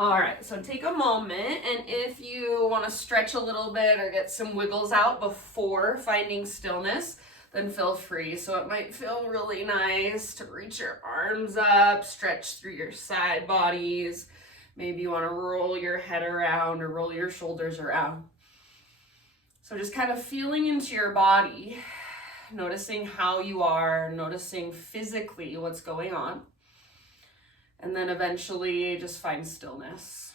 All right, so take a moment, and if you want to stretch a little bit or get some wiggles out before finding stillness, then feel free. So it might feel really nice to reach your arms up, stretch through your side bodies. Maybe you want to roll your head around or roll your shoulders around. So just kind of feeling into your body, noticing how you are, noticing physically what's going on. And then eventually just find stillness.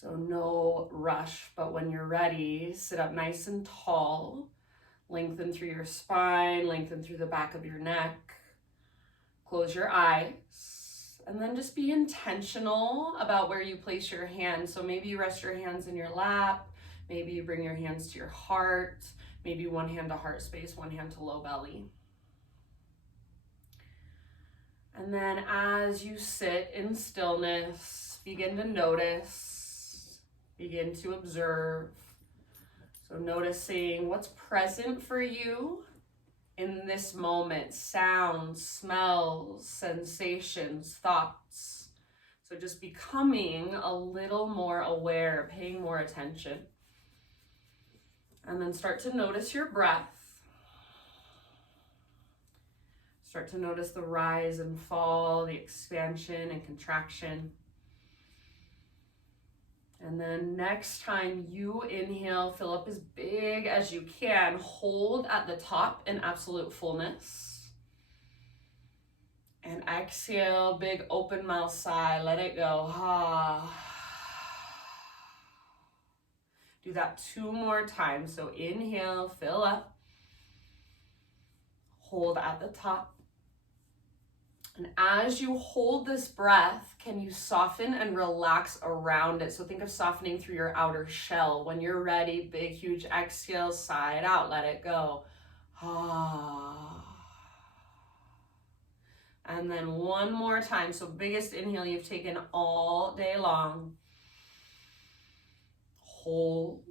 So no rush, but when you're ready, sit up nice and tall, lengthen through your spine, lengthen through the back of your neck, close your eyes, and then just be intentional about where you place your hands. So maybe you rest your hands in your lap, maybe you bring your hands to your heart, maybe one hand to heart space, one hand to low belly. And then as you sit in stillness, begin to notice, begin to observe. So noticing what's present for you in this moment, sounds, smells, sensations, thoughts. So just becoming a little more aware, paying more attention. And then start to notice your breath. Start to notice the rise and fall, the expansion and contraction. And then next time you inhale, fill up as big as you can. Hold at the top in absolute fullness. And exhale, big open mouth sigh, let it go. Do that 2 more times. So inhale, fill up. Hold at the top. And as you hold this breath, can you soften and relax around it? So think of softening through your outer shell. When you're ready, big, huge exhale, sigh it out, let it go. And then one more time. So biggest inhale you've taken all day long. Hold.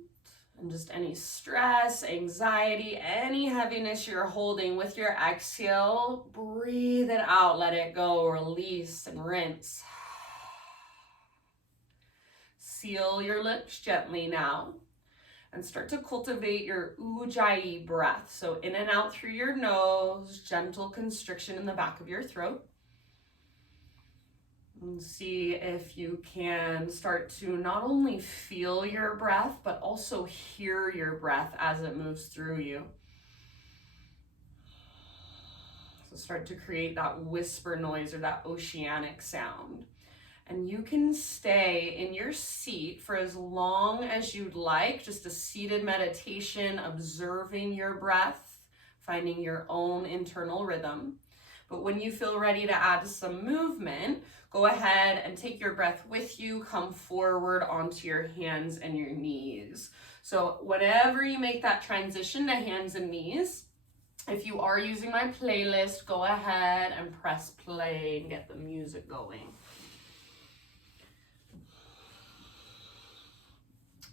And just any stress, anxiety, any heaviness you're holding with your exhale, breathe it out, let it go, release and rinse. Seal your lips gently now and start to cultivate your ujjayi breath. So in and out through your nose, gentle constriction in the back of your throat. And see if you can start to not only feel your breath, but also hear your breath as it moves through you. So start to create that whisper noise or that oceanic sound. And you can stay in your seat for as long as you'd like, just a seated meditation, observing your breath, finding your own internal rhythm. But when you feel ready to add some movement, go ahead and take your breath with you, come forward onto your hands and your knees. So whenever you make that transition to hands and knees, if you are using my playlist, go ahead and press play and get the music going.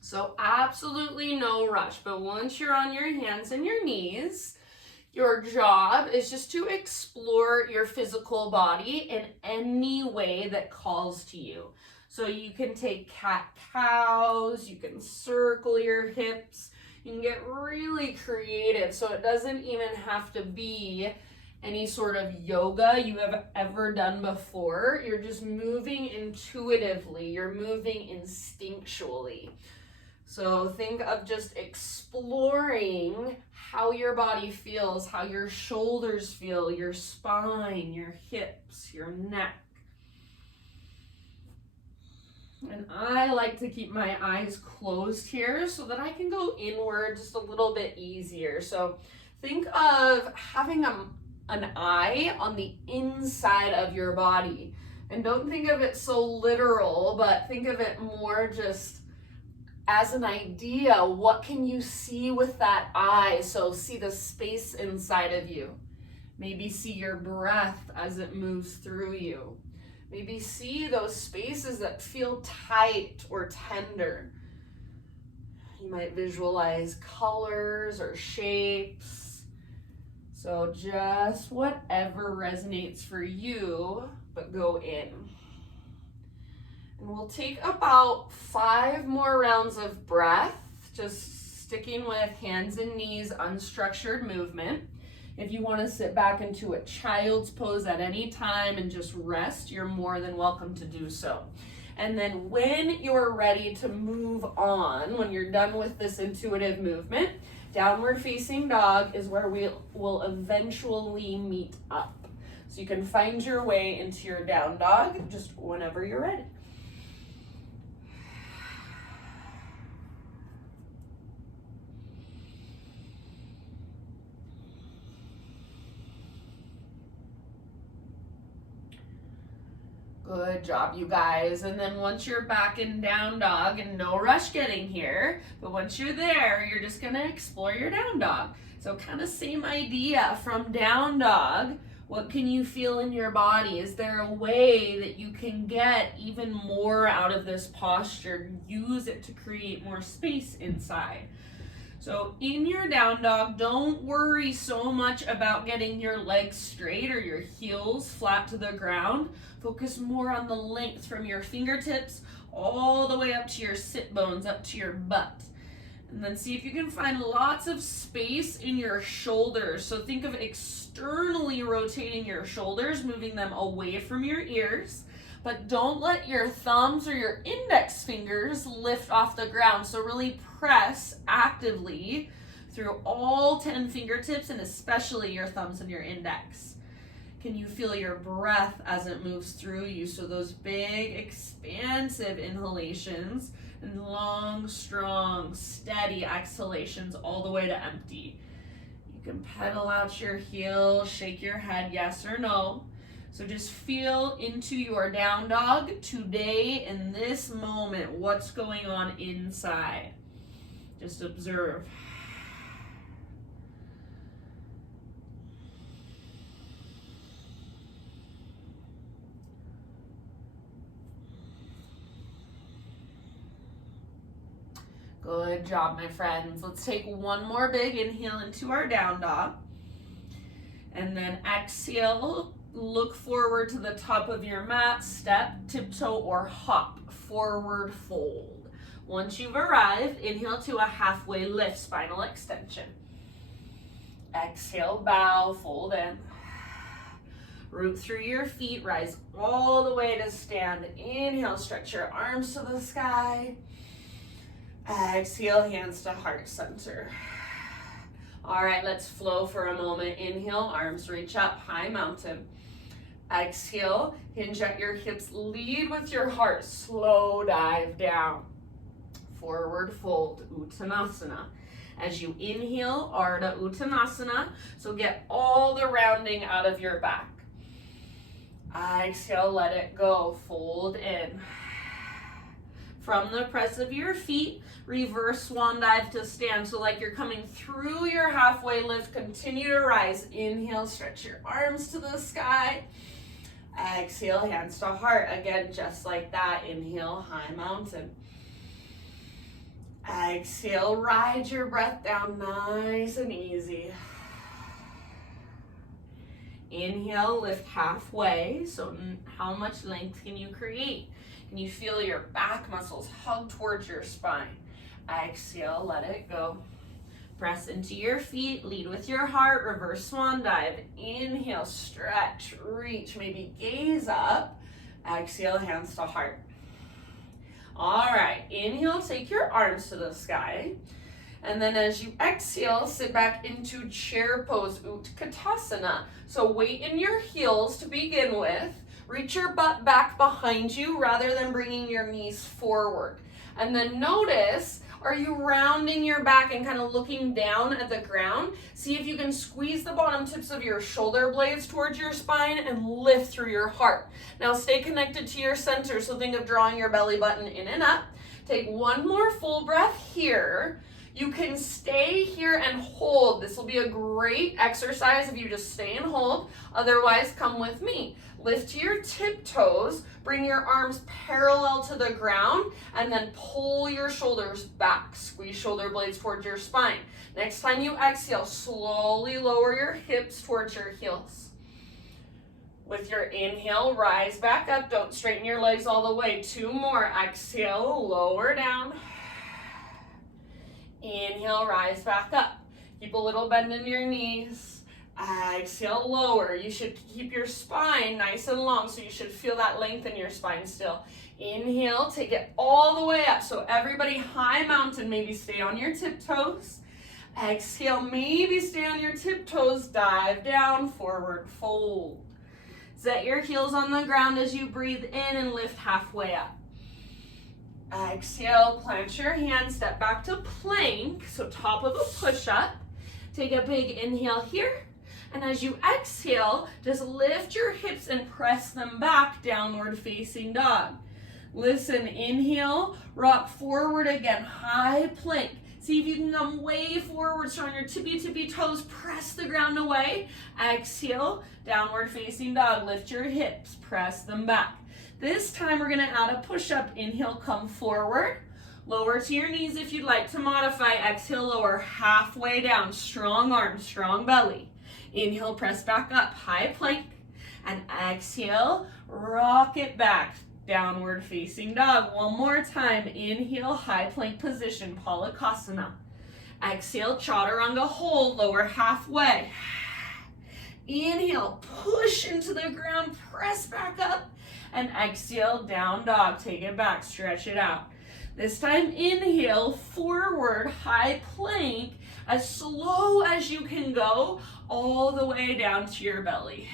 So absolutely no rush, but once you're on your hands and your knees, your job is just to explore your physical body in any way that calls to you. So you can take cat-cows, you can circle your hips, you can get really creative. So it doesn't even have to be any sort of yoga you have ever done before. You're just moving intuitively, you're moving instinctually. So think of just exploring how your body feels, how your shoulders feel, your spine, your hips, your neck. And I like to keep my eyes closed here so that I can go inward just a little bit easier. So think of having an eye on the inside of your body. And don't think of it so literal, but think of it more just as an idea. What can you see with that eye? So see the space inside of you. Maybe see your breath as it moves through you. Maybe see those spaces that feel tight or tender. You might visualize colors or shapes. So just whatever resonates for you, but go in. And we'll take about 5 more rounds of breath, just sticking with hands and knees, unstructured movement. If you want to sit back into a child's pose at any time and just rest, you're more than welcome to do so. And then when you're ready to move on, when you're done with this intuitive movement, downward facing dog is where we will eventually meet up. So you can find your way into your down dog just whenever you're ready. Good job, you guys. And then once you're back in down dog, and no rush getting here, but once you're there, you're just gonna explore your down dog. So kind of same idea from down dog. What can you feel in your body? Is there a way that you can get even more out of this posture? Use it to create more space inside. So in your down dog, don't worry so much about getting your legs straight or your heels flat to the ground. Focus more on the length from your fingertips all the way up to your sit bones, up to your butt. And then see if you can find lots of space in your shoulders. So think of externally rotating your shoulders, moving them away from your ears. But don't let your thumbs or your index fingers lift off the ground. So really press actively through all 10 fingertips and especially your thumbs and your index. Can you feel your breath as it moves through you? So those big, expansive inhalations and long, strong, steady exhalations all the way to empty. You can pedal out your heels, shake your head, yes or no. So just feel into your down dog today in this moment. What's going on inside? Just observe. Good job, my friends. Let's take one more big inhale into our down dog. And then exhale. Look forward to the top of your mat, step, tiptoe, or hop, forward fold. Once you've arrived, inhale to a halfway lift, spinal extension. Exhale, bow, fold in. Root through your feet, rise all the way to stand. Inhale, stretch your arms to the sky. Exhale, hands to heart center. All right, let's flow for a moment. Inhale, arms reach up, high mountain. Exhale, hinge at your hips, lead with your heart, slow dive down. Forward fold, Uttanasana. As you inhale, Ardha Uttanasana, so get all the rounding out of your back. Exhale, let it go, fold in. From the press of your feet, reverse swan dive to stand. So like you're coming through your halfway lift, continue to rise. Inhale, stretch your arms to the sky. Exhale, hands to heart. Again, just like that. Inhale, high mountain. Exhale, ride your breath down nice and easy. Inhale, lift halfway. So how much length can you create? Can you feel your back muscles hug towards your spine? Exhale, let it go. Press into your feet, lead with your heart, reverse swan dive. Inhale, stretch, reach, maybe gaze up. Exhale, hands to heart. All right, inhale, take your arms to the sky. And then as you exhale, sit back into chair pose, Utkatasana. So weight in your heels to begin with. Reach your butt back behind you rather than bringing your knees forward. And then notice, are you rounding your back and kind of looking down at the ground? See if you can squeeze the bottom tips of your shoulder blades towards your spine and lift through your heart. Now stay connected to your center, so think of drawing your belly button in and up. Take one more full breath here. You can stay here and hold. This will be a great exercise if you just stay and hold. Otherwise, come with me. Lift to your tiptoes, bring your arms parallel to the ground, and then pull your shoulders back. Squeeze shoulder blades towards your spine. Next time you exhale, slowly lower your hips towards your heels. With your inhale, rise back up. Don't straighten your legs all the way. 2 more. Exhale, lower down. Inhale, rise back up. Keep a little bend in your knees. Exhale, lower. You should keep your spine nice and long, so you should feel that length in your spine still. Inhale, take it all the way up. So everybody, high mountain, maybe stay on your tiptoes. Exhale, maybe stay on your tiptoes. Dive down, forward fold. Set your heels on the ground as you breathe in and lift halfway up. Exhale, plant your hands, step back to plank, so top of a push-up. Take a big inhale here, and as you exhale, just lift your hips and press them back, downward facing dog. Listen, inhale, rock forward again, high plank. See if you can come way forward, so on your tippy toes, press the ground away. Exhale, downward facing dog, lift your hips, press them back. This time we're gonna add a push-up. Inhale, come forward. Lower to your knees if you'd like to modify. Exhale, lower halfway down. Strong arms, strong belly. Inhale, press back up, high plank. And exhale, rock it back. Downward facing dog. One more time. Inhale, high plank position, Palakasana. Exhale, chaturanga hold, lower halfway. Inhale, push into the ground, press back up. And exhale, down dog. Take it back, stretch it out. This time, inhale, forward, high plank, as slow as you can go, all the way down to your belly.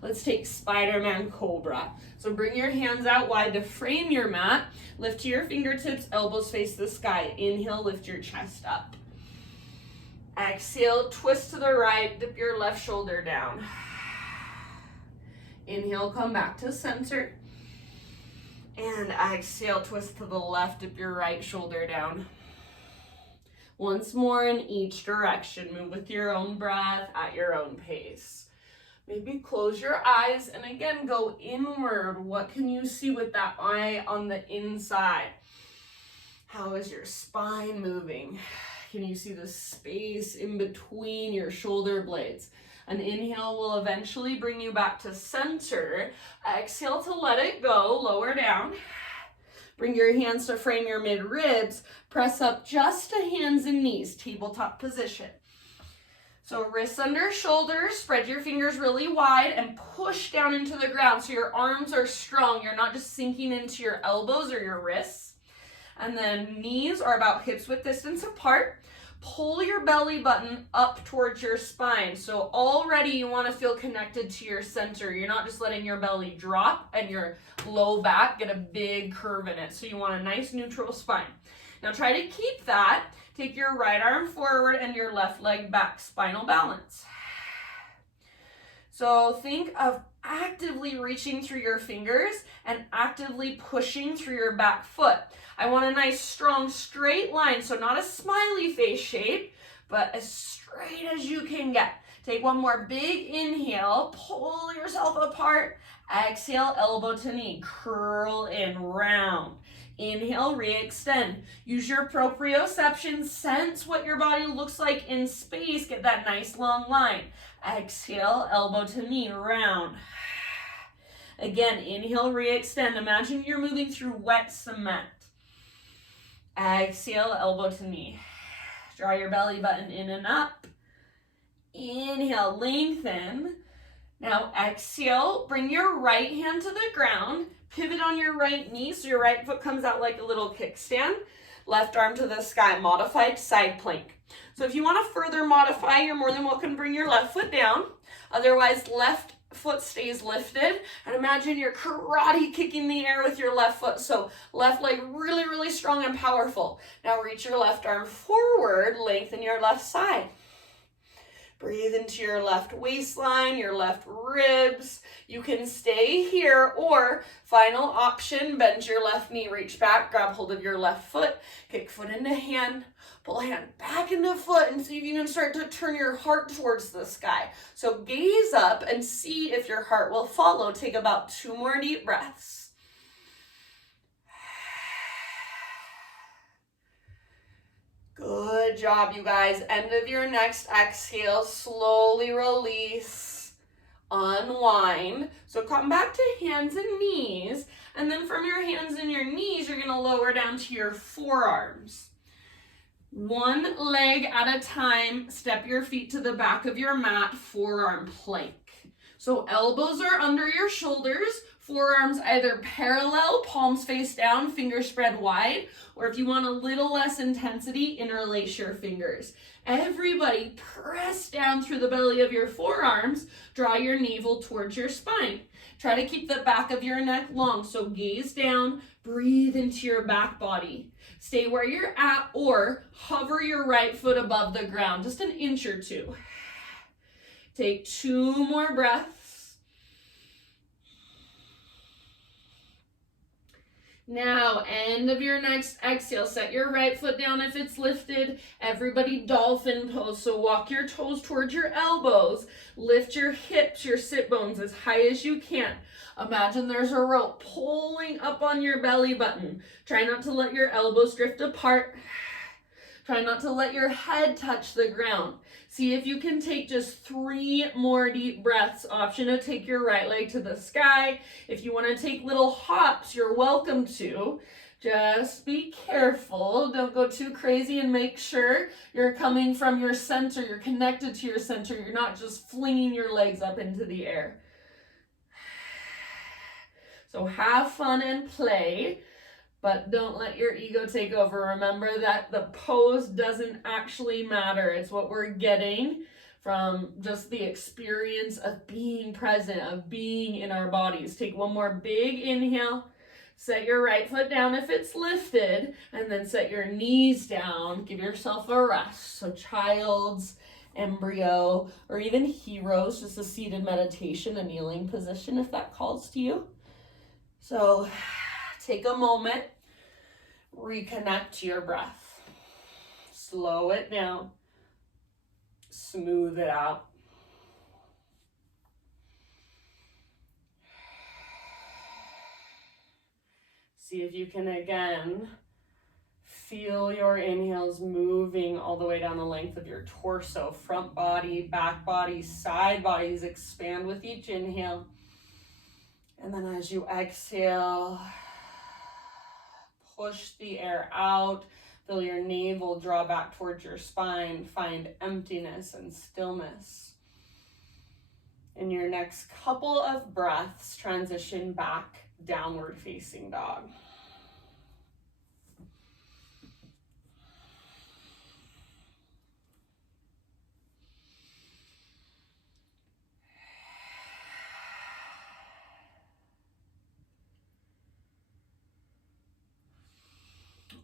Let's take Spider-Man Cobra. So bring your hands out wide to frame your mat. Lift to your fingertips, elbows face the sky. Inhale, lift your chest up. Exhale, twist to the right, dip your left shoulder down. Inhale, come back to center. And exhale, twist to the left, dip your right shoulder down. Once more in each direction. Move with your own breath at your own pace. Maybe close your eyes and again go inward. What can you see with that eye on the inside? How is your spine moving? Can you see the space in between your shoulder blades? An inhale will eventually bring you back to center. Exhale to let it go, lower down. Bring your hands to frame your mid-ribs. Press up just to hands and knees, tabletop position. So wrists under shoulders, spread your fingers really wide and push down into the ground so your arms are strong. You're not just sinking into your elbows or your wrists. And then knees are about hips width distance apart. Pull your belly button up towards your spine. So already you want to feel connected to your center. You're not just letting your belly drop and your low back get a big curve in it. So you want a nice neutral spine. Now try to keep that. Take your right arm forward and your left leg back. Spinal balance. So think of actively reaching through your fingers and actively pushing through your back foot. I want a nice, strong, straight line. So not a smiley face shape, but as straight as you can get. Take one more big inhale. Pull yourself apart. Exhale, elbow to knee. Curl in, round. Inhale, re-extend. Use your proprioception. Sense what your body looks like in space. Get that nice long line. Exhale, elbow to knee, round. Again, inhale, re-extend. Imagine you're moving through wet cement. Exhale, elbow to knee. Draw your belly button in and up. Inhale, lengthen. Now exhale, bring your right hand to the ground. Pivot on your right knee so your right foot comes out like a little kickstand. Left arm to the sky, modified side plank. So if you want to further modify, you're more than welcome to bring your left foot down. Otherwise, left foot stays lifted. And imagine you're karate kicking the air with your left foot. So left leg really, really strong and powerful. Now reach your left arm forward, lengthen your left side. Breathe into your left waistline, your left ribs. You can stay here or final option, bend your left knee, reach back, grab hold of your left foot, kick foot into hand, pull hand back into foot and see if you can start to turn your heart towards the sky. So gaze up and see if your heart will follow. Take about 2 more deep breaths. Good job, you guys. End of your next exhale, slowly release. unwind. So come back to hands and knees, and then from your hands and your knees, you're gonna lower down to your forearms. One leg at a time, step your feet to the back of your mat, forearm plank. So elbows are under your shoulders, forearms either parallel, palms face down, fingers spread wide, or if you want a little less intensity, interlace your fingers. Everybody press down through the belly of your forearms, draw your navel towards your spine. Try to keep the back of your neck long, so gaze down, breathe into your back body. Stay where you're at or hover your right foot above the ground, just an inch or two. Take 2 more breaths. Now, end of your next exhale, set your right foot down if it's lifted. Everybody dolphin pose, so walk your toes towards your elbows. Lift your hips, your sit bones as high as you can. Imagine there's a rope pulling up on your belly button. Try not to let your elbows drift apart. Try not to let your head touch the ground. See if you can take just 3 more deep breaths. Option to take your right leg to the sky. If you want to take little hops, you're welcome to. Just be careful. Don't go too crazy, and make sure you're coming from your center. You're connected to your center. You're not just flinging your legs up into the air. So have fun and play, but don't let your ego take over. Remember that the pose doesn't actually matter. It's what we're getting from just the experience of being present, of being in our bodies. Take 1 more big inhale. Set your right foot down if it's lifted, and then set your knees down. Give yourself a rest. So child's, embryo, or even heroes, just a seated meditation, a kneeling position if that calls to you. So take a moment, reconnect to your breath. Slow it down, smooth it out. See if you can again feel your inhales moving all the way down the length of your torso. Front body, back body, side bodies expand with each inhale. And then as you exhale, push the air out. Feel your navel draw back towards your spine. Find emptiness and stillness. In your next couple of breaths, transition back, downward facing dog.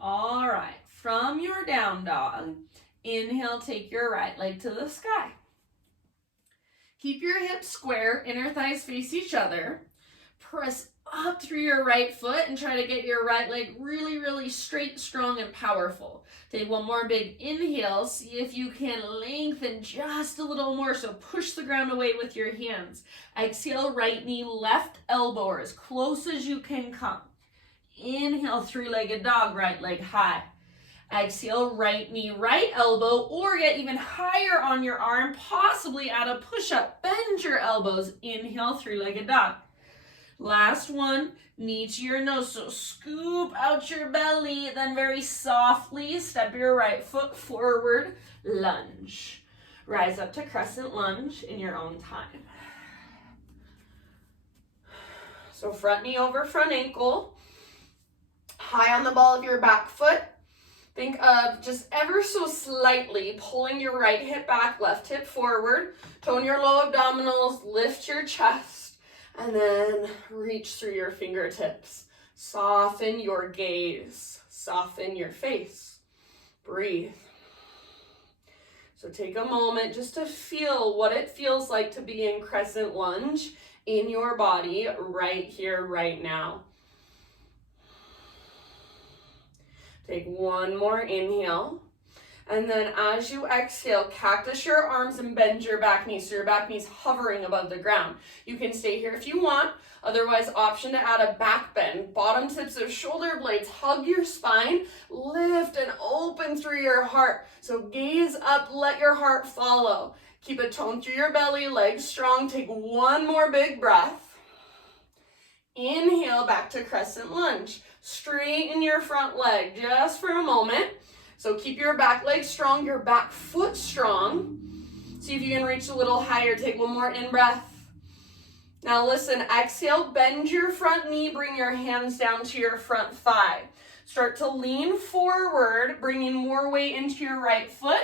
All right, from your down dog, inhale, take your right leg to the sky. Keep your hips square, inner thighs face each other. Press up through your right foot and try to get your right leg really, really straight, strong, and powerful. Take 1 more big inhale. See if you can lengthen just a little more, so push the ground away with your hands. Exhale, right knee, left elbow, or as close as you can come. Inhale, 3-legged dog, right leg high. Exhale, right knee, right elbow, or get even higher on your arm, possibly add a push-up. Bend your elbows. Inhale, 3-legged dog. Last one, knee to your nose, so scoop out your belly, then very softly step your right foot forward, lunge. Rise up to crescent lunge in your own time. So front knee over front ankle, high on the ball of your back foot. Think of just ever so slightly pulling your right hip back, left hip forward. Tone your low abdominals, lift your chest, and then reach through your fingertips. Soften your gaze, soften your face. Breathe. So take a moment just to feel what it feels like to be in crescent lunge in your body right here, right now. Take 1 more inhale. And then as you exhale, cactus your arms and bend your back knee, so your back knee's hovering above the ground. You can stay here if you want. Otherwise, option to add a back bend. Bottom tips of shoulder blades, hug your spine, lift and open through your heart. So gaze up, let your heart follow. Keep a tone through your belly, legs strong. Take one more big breath. Inhale, back to crescent lunge. Straighten your front leg just for a moment. So keep your back leg strong, your back foot strong. See if you can reach a little higher. Take one more in-breath. Now listen, exhale, bend your front knee, bring your hands down to your front thigh. Start to lean forward, bringing more weight into your right foot,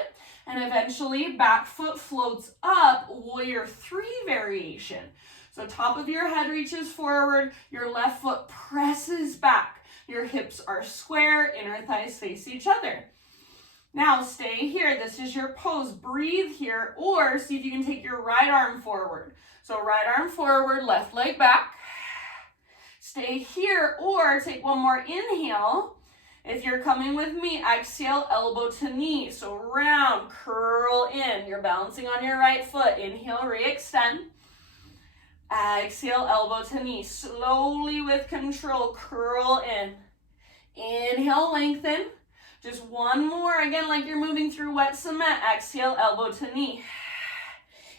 and eventually back foot floats up, warrior three variation. So top of your head reaches forward, your left foot presses back. Your hips are square, inner thighs face each other. Now stay here, this is your pose. Breathe here, or see if you can take your right arm forward. So right arm forward, left leg back. Stay here, or take one more inhale. If you're coming with me, exhale, elbow to knee. So round, curl in. You're balancing on your right foot. Inhale, re-extend. Exhale, elbow to knee. Slowly with control, curl in. Inhale, lengthen. Just one more, again, like you're moving through wet cement. Exhale, elbow to knee.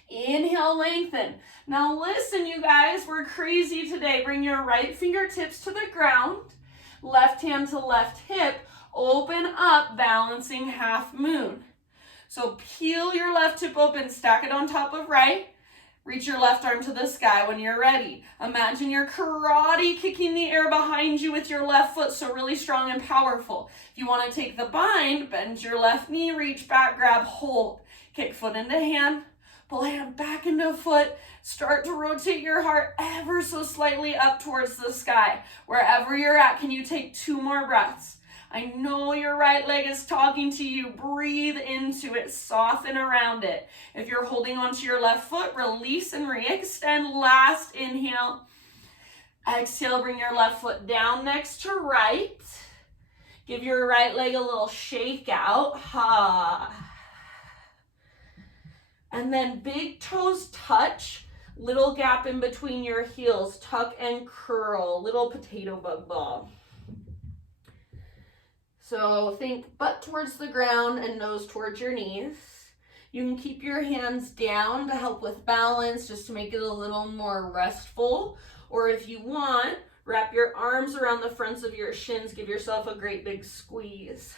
Inhale, lengthen. Now listen, you guys, we're crazy today. Bring your right fingertips to the ground. Left hand to left hip. Open up, balancing half moon. So peel your left hip open, stack it on top of right. Reach your left arm to the sky when you're ready. Imagine you're karate kicking the air behind you with your left foot, so really strong and powerful. If you want to take the bind, bend your left knee, reach back, grab, hold. Kick foot into hand, pull hand back into foot. Start to rotate your heart ever so slightly up towards the sky. Wherever you're at, can you take 2 more breaths? I know your right leg is talking to you. Breathe into it, soften around it. If you're holding onto your left foot, release and re-extend. Last inhale. Exhale, bring your left foot down next to right. Give your right leg a little shake out. Ha. And then big toes touch, little gap in between your heels. Tuck and curl, little potato bug ball. So think butt towards the ground and nose towards your knees. You can keep your hands down to help with balance, just to make it a little more restful. Or if you want, wrap your arms around the fronts of your shins. Give yourself a great big squeeze.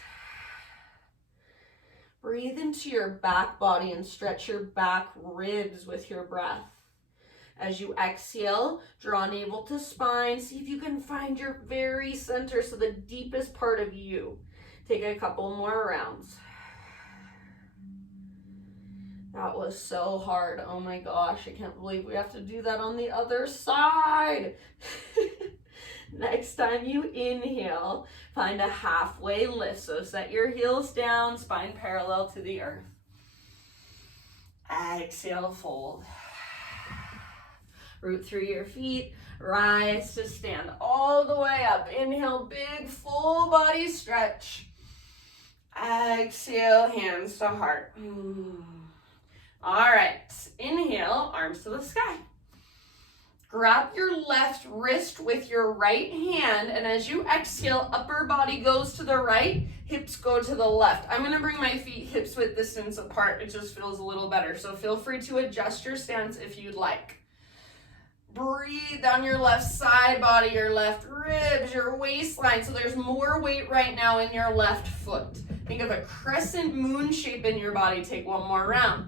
Breathe into your back body and stretch your back ribs with your breath. As you exhale, draw navel to spine. See if you can find your very center, so the deepest part of you. Take a couple more rounds. That was so hard. Oh my gosh, I can't believe we have to do that on the other side. Next time you inhale, find a halfway lift. So set your heels down, spine parallel to the earth. Exhale, fold. Root through your feet, rise to stand all the way up. Inhale, big full body stretch. Exhale, hands to heart. All right, inhale, arms to the sky. Grab your left wrist with your right hand, and as you exhale, upper body goes to the right, hips go to the left. I'm gonna bring my feet hips width distance apart. It just feels a little better, so feel free to adjust your stance if you'd like. Breathe down your left side body, your left ribs, your waistline. So there's more weight right now in your left foot. Think of a crescent moon shape in your body. Take one more round.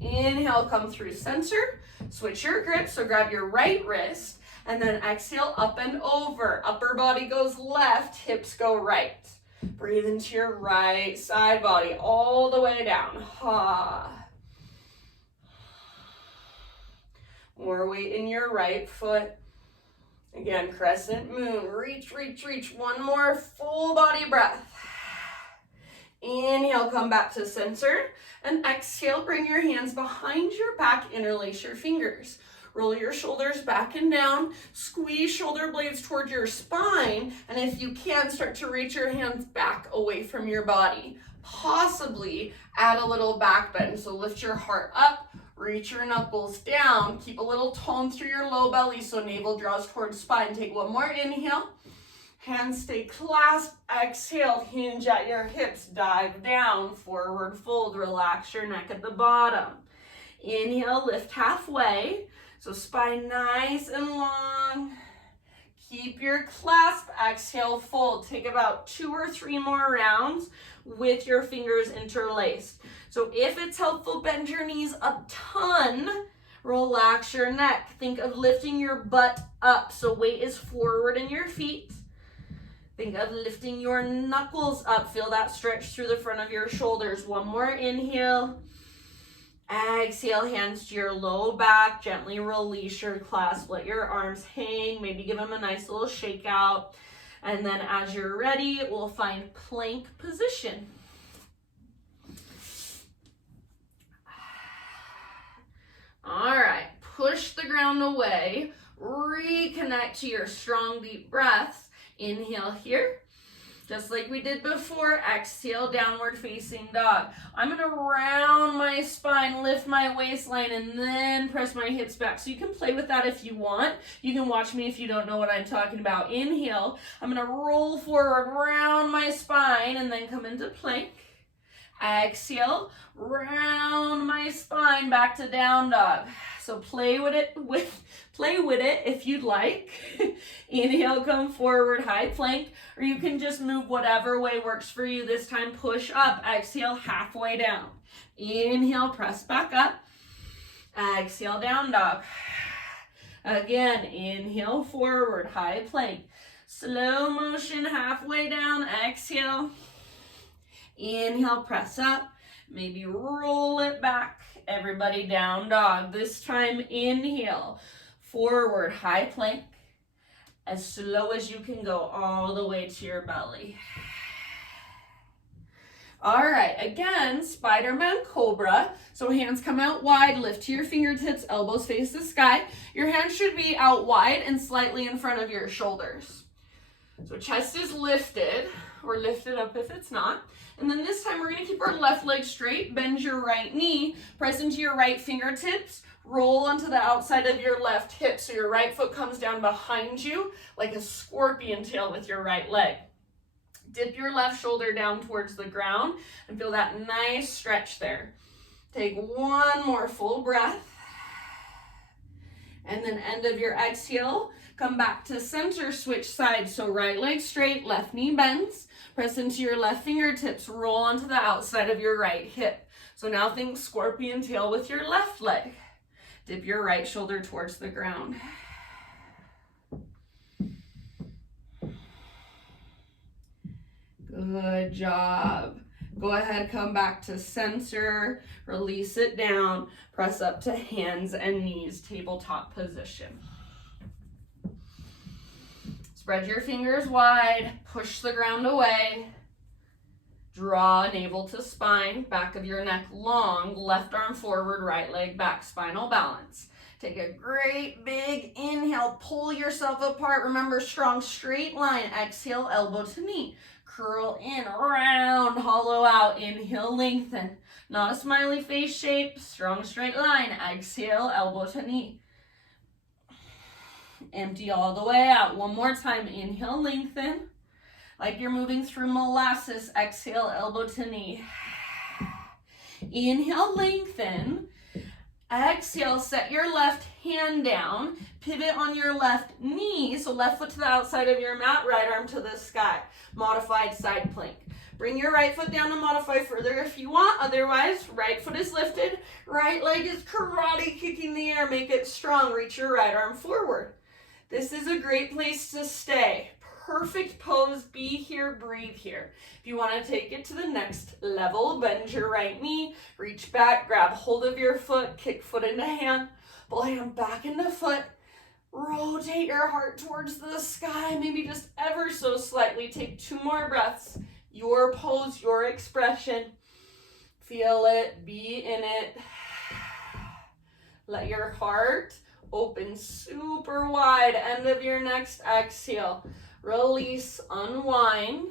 Inhale, come through center. Switch your grip, so grab your right wrist, and then exhale, up and over. Upper body goes left, hips go right. Breathe into your right side body, all the way down. Ha. More weight in your right foot. Again, crescent moon. Reach, reach, reach. One more full body breath. Inhale, come back to center. And exhale, bring your hands behind your back, interlace your fingers. Roll your shoulders back and down. Squeeze shoulder blades toward your spine. And if you can, start to reach your hands back away from your body. Possibly add a little back bend. So lift your heart up. Reach your knuckles down. Keep a little tone through your low belly so navel draws towards spine. Take one more inhale. Hands stay clasped. Exhale, hinge at your hips. Dive down, forward fold. Relax your neck at the bottom. Inhale, lift halfway. So spine nice and long. Keep your clasp. Exhale, fold. Take about 2 or 3 more rounds with your fingers interlaced. So if it's helpful, bend your knees a ton. Relax your neck. Think of lifting your butt up so weight is forward in your feet. Think of lifting your knuckles up. Feel that stretch through the front of your shoulders. One more inhale. Exhale, hands to your low back. Gently release your clasp. Let your arms hang. Maybe give them a nice little shake out. And then as you're ready, we'll find plank position. All right, push the ground away. Reconnect to your strong, deep breaths. Inhale here, just like we did before. Exhale, downward facing dog. I'm gonna round my spine, lift my waistline, and then press my hips back. So you can play with that if you want. You can watch me if you don't know what I'm talking about. Inhale, I'm gonna roll forward, round my spine, and then come into plank. Exhale, round my spine back to down dog. So play with it if you'd like. Inhale, come forward, high plank, or you can just move whatever way works for you. This time, push up. Exhale, halfway down. Inhale, press back up. Exhale, down dog. Again, inhale, forward, high plank. Slow motion, halfway down. Exhale. Inhale, press up. Maybe roll it back. Everybody, down dog. This time, inhale, forward, high plank. As slow as you can go, all the way to your belly. All right, again, Spider-Man Cobra. So hands come out wide, lift to your fingertips, elbows face the sky. Your hands should be out wide and slightly in front of your shoulders. So chest is lifted, or lifted up if it's not. And then this time we're gonna keep our left leg straight, bend your right knee, press into your right fingertips, roll onto the outside of your left hip so your right foot comes down behind you like a scorpion tail with your right leg. Dip your left shoulder down towards the ground and feel that nice stretch there. Take one more full breath. And then end of your exhale, come back to center, switch sides. So right leg straight, left knee bends. Press into your left fingertips, roll onto the outside of your right hip. So now think scorpion tail with your left leg. Dip your right shoulder towards the ground. Good job. Go ahead, come back to center, release it down, press up to hands and knees, tabletop position. Spread your fingers wide, push the ground away. Draw navel to spine, back of your neck long, left arm forward, right leg back, spinal balance. Take a great big inhale, pull yourself apart. Remember, strong straight line. Exhale, elbow to knee. Curl in, round, hollow out. Inhale, lengthen. Not a smiley face shape, strong straight line. Exhale, elbow to knee. Empty all the way out. One more time. Inhale, lengthen. Like you're moving through molasses. Exhale, elbow to knee. Inhale, lengthen. Exhale, set your left hand down. Pivot on your left knee. So left foot to the outside of your mat, right arm to the sky. Modified side plank. Bring your right foot down to modify further if you want. Otherwise, right foot is lifted. Right leg is karate kicking the air. Make it strong. Reach your right arm forward. This is a great place to stay. Perfect pose. Be here, breathe here. If you want to take it to the next level, bend your right knee, reach back, grab hold of your foot, kick foot into hand, pull hand back into foot, rotate your heart towards the sky, maybe just ever so slightly. Take 2 more breaths. Your pose, your expression. Feel it, be in it. Let your heart open super wide. End of your next exhale. Release, unwind,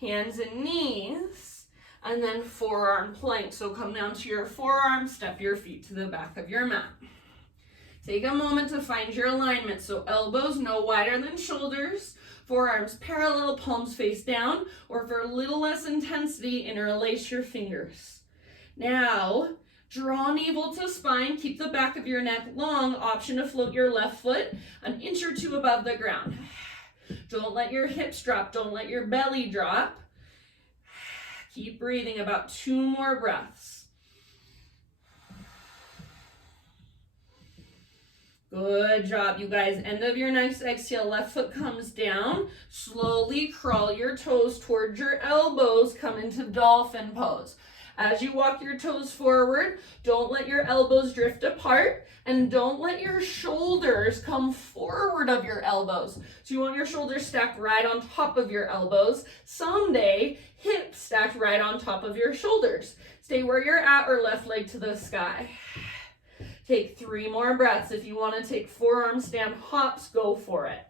hands and knees, and then forearm plank. So come down to your forearm, step your feet to the back of your mat. Take a moment to find your alignment. So elbows no wider than shoulders. Forearms parallel, palms face down, or for a little less intensity, interlace your fingers. Now, draw navel to spine, keep the back of your neck long, option to float your left foot an inch or two above the ground. Don't let your hips drop, don't let your belly drop. Keep breathing, about 2 more breaths. Good job, you guys. End of your next exhale, left foot comes down. Slowly crawl your toes towards your elbows, come into dolphin pose. As you walk your toes forward, don't let your elbows drift apart, and don't let your shoulders come forward of your elbows. So you want your shoulders stacked right on top of your elbows. Someday, hips stacked right on top of your shoulders. Stay where you're at or left leg to the sky. Take 3 more breaths. If you want to take forearm stand hops, go for it.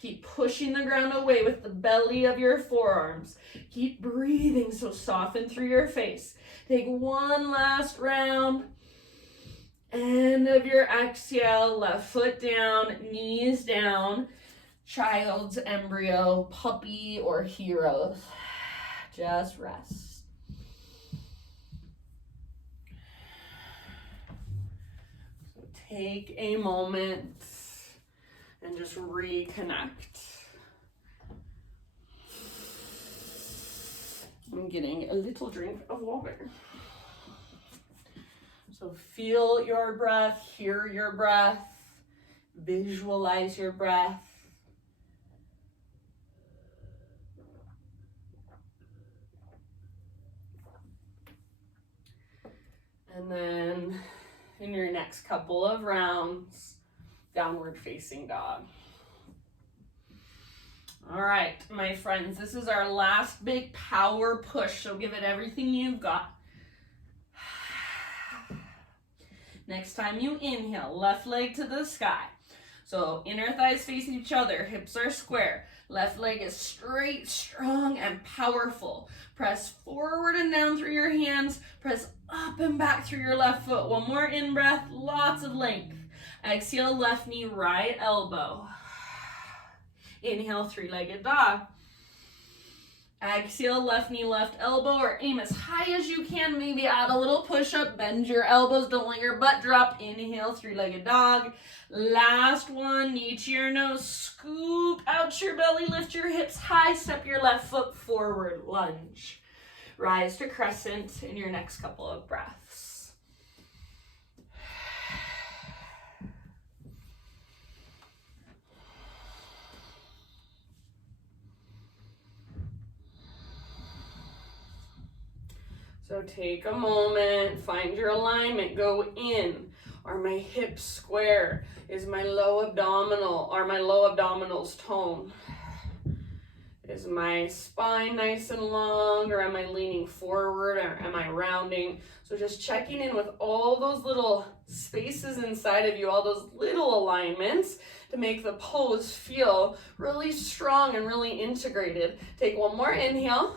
Keep pushing the ground away with the belly of your forearms. Keep breathing, so soften through your face. Take 1 last round. End of your exhale, left foot down, knees down. Child's embryo, puppy, or heroes. Just rest. So take a moment and just reconnect. I'm getting a little drink of water. So feel your breath, hear your breath, visualize your breath. And then in your next couple of rounds, downward facing dog. All right, my friends, this is our last big power push, so give it everything you've got. Next time you inhale, left leg to the sky. So inner thighs face each other, hips are square. Left leg is straight, strong, and powerful. Press forward and down through your hands. Press up and back through your left foot. 1 more in-breath, lots of length. Exhale, left knee, right elbow. Inhale, 3-legged dog. Exhale, left knee, left elbow, or aim as high as you can. Maybe add a little push-up, bend your elbows, don't let your butt drop. Inhale, 3-legged dog. Last one, knee to your nose, scoop out your belly, lift your hips high, step your left foot forward, lunge. Rise to crescent in your next couple of breaths. So take a moment, find your alignment, go in. Are my hips square? Is my low abdominal, are my low abdominals toned? Is my spine nice and long, or am I leaning forward, or am I rounding? So just checking in with all those little spaces inside of you, all those little alignments to make the pose feel really strong and really integrated. Take 1 more inhale.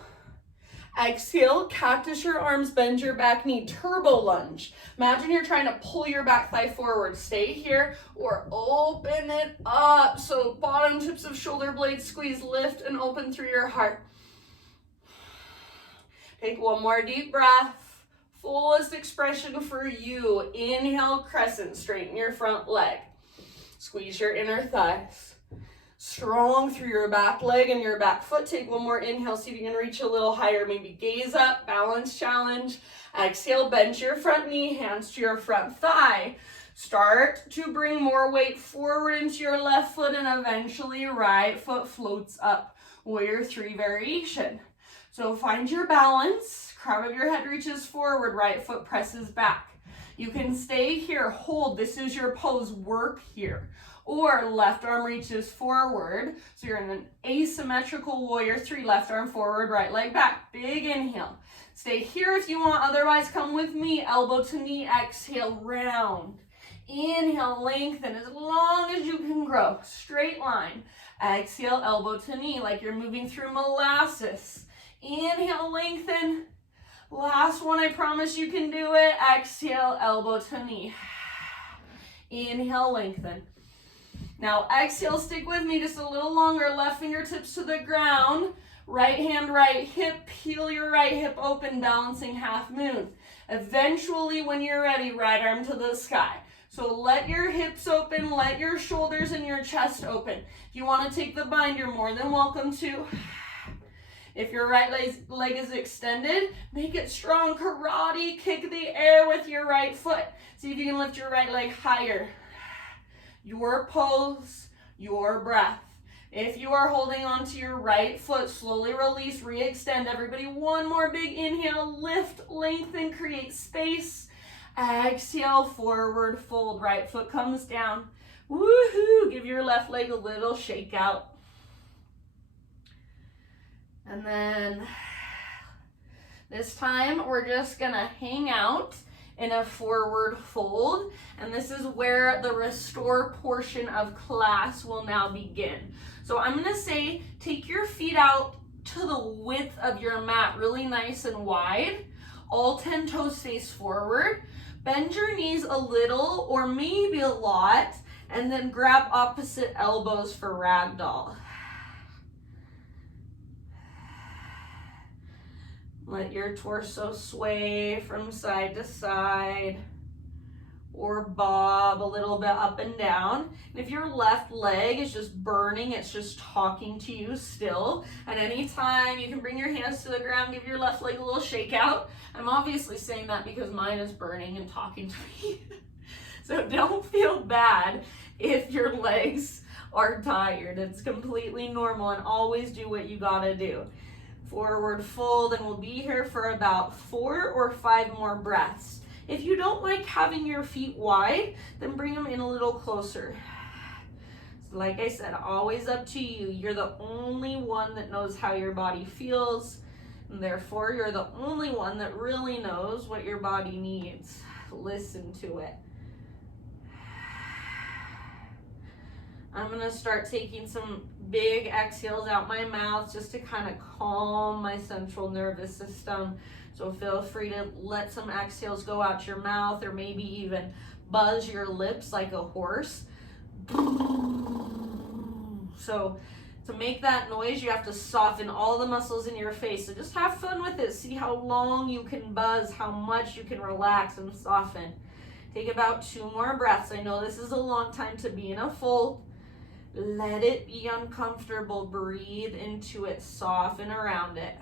Exhale, cactus your arms, bend your back knee, turbo lunge. Imagine you're trying to pull your back thigh forward. Stay here or open it up. So bottom tips of shoulder blades squeeze, lift and open through your heart. Take 1 more deep breath. Fullest expression for you. Inhale, crescent, straighten your front leg. Squeeze your inner thighs. Strong through your back leg and your back foot. Take 1 more inhale, see if you can reach a little higher. Maybe gaze up, balance challenge. Exhale, bend your front knee, hands to your front thigh. Start to bring more weight forward into your left foot, and eventually right foot floats up. Warrior 3 variation. So find your balance. Crown of your head reaches forward, right foot presses back. You can stay here, hold. This is your pose, work here. Or left arm reaches forward. So you're in an asymmetrical warrior 3, left arm forward, right leg back. Big inhale. Stay here if you want, otherwise come with me. Elbow to knee, exhale, round. Inhale, lengthen as long as you can grow. Straight line. Exhale, elbow to knee, like you're moving through molasses. Inhale, lengthen. Last one, I promise you can do it. Exhale, elbow to knee. Inhale, lengthen. Now exhale, stick with me just a little longer. Left fingertips to the ground. Right hand, right hip. Peel your right hip open, balancing half moon. Eventually, when you're ready, right arm to the sky. So let your hips open, let your shoulders and your chest open. If you want to take the bind, you're more than welcome to. If your right leg is extended, make it strong. Karate, kick the air with your right foot. See if you can lift your right leg higher. Your pose, your breath. If you are holding on to your right foot, slowly release, re-extend. Everybody, one more big inhale, lift, lengthen, create space. Exhale, forward fold, right foot comes down. Woohoo! Give your left leg a little shake out. And then this time we're just gonna hang out in a forward fold. And this is where the restore portion of class will now begin. So I'm gonna say, take your feet out to the width of your mat, really nice and wide. All 10 toes face forward. Bend your knees a little or maybe a lot, and then grab opposite elbows for ragdoll. Let your torso sway from side to side or bob a little bit up and down. And if your left leg is just burning, it's just talking to you still. At any time, you can bring your hands to the ground, give your left leg a little shake out. I'm obviously saying that because mine is burning and talking to me. So don't feel bad if your legs are tired. It's completely normal, and always do what you gotta do. Forward fold, and we'll be here for about 4 or 5 more breaths. If you don't like having your feet wide, then bring them in a little closer. So like I said, always up to you. You're the only one that knows how your body feels, and therefore you're the only one that really knows what your body needs. Listen to it. I'm gonna start taking some big exhales out my mouth just to kind of calm my central nervous system. So feel free to let some exhales go out your mouth, or maybe even buzz your lips like a horse. So to make that noise, you have to soften all the muscles in your face. So just have fun with it. See how long you can buzz, how much you can relax and soften. Take about 2 more breaths. I know this is a long time to be in a fold. Let it be uncomfortable. Breathe into it, soften around it.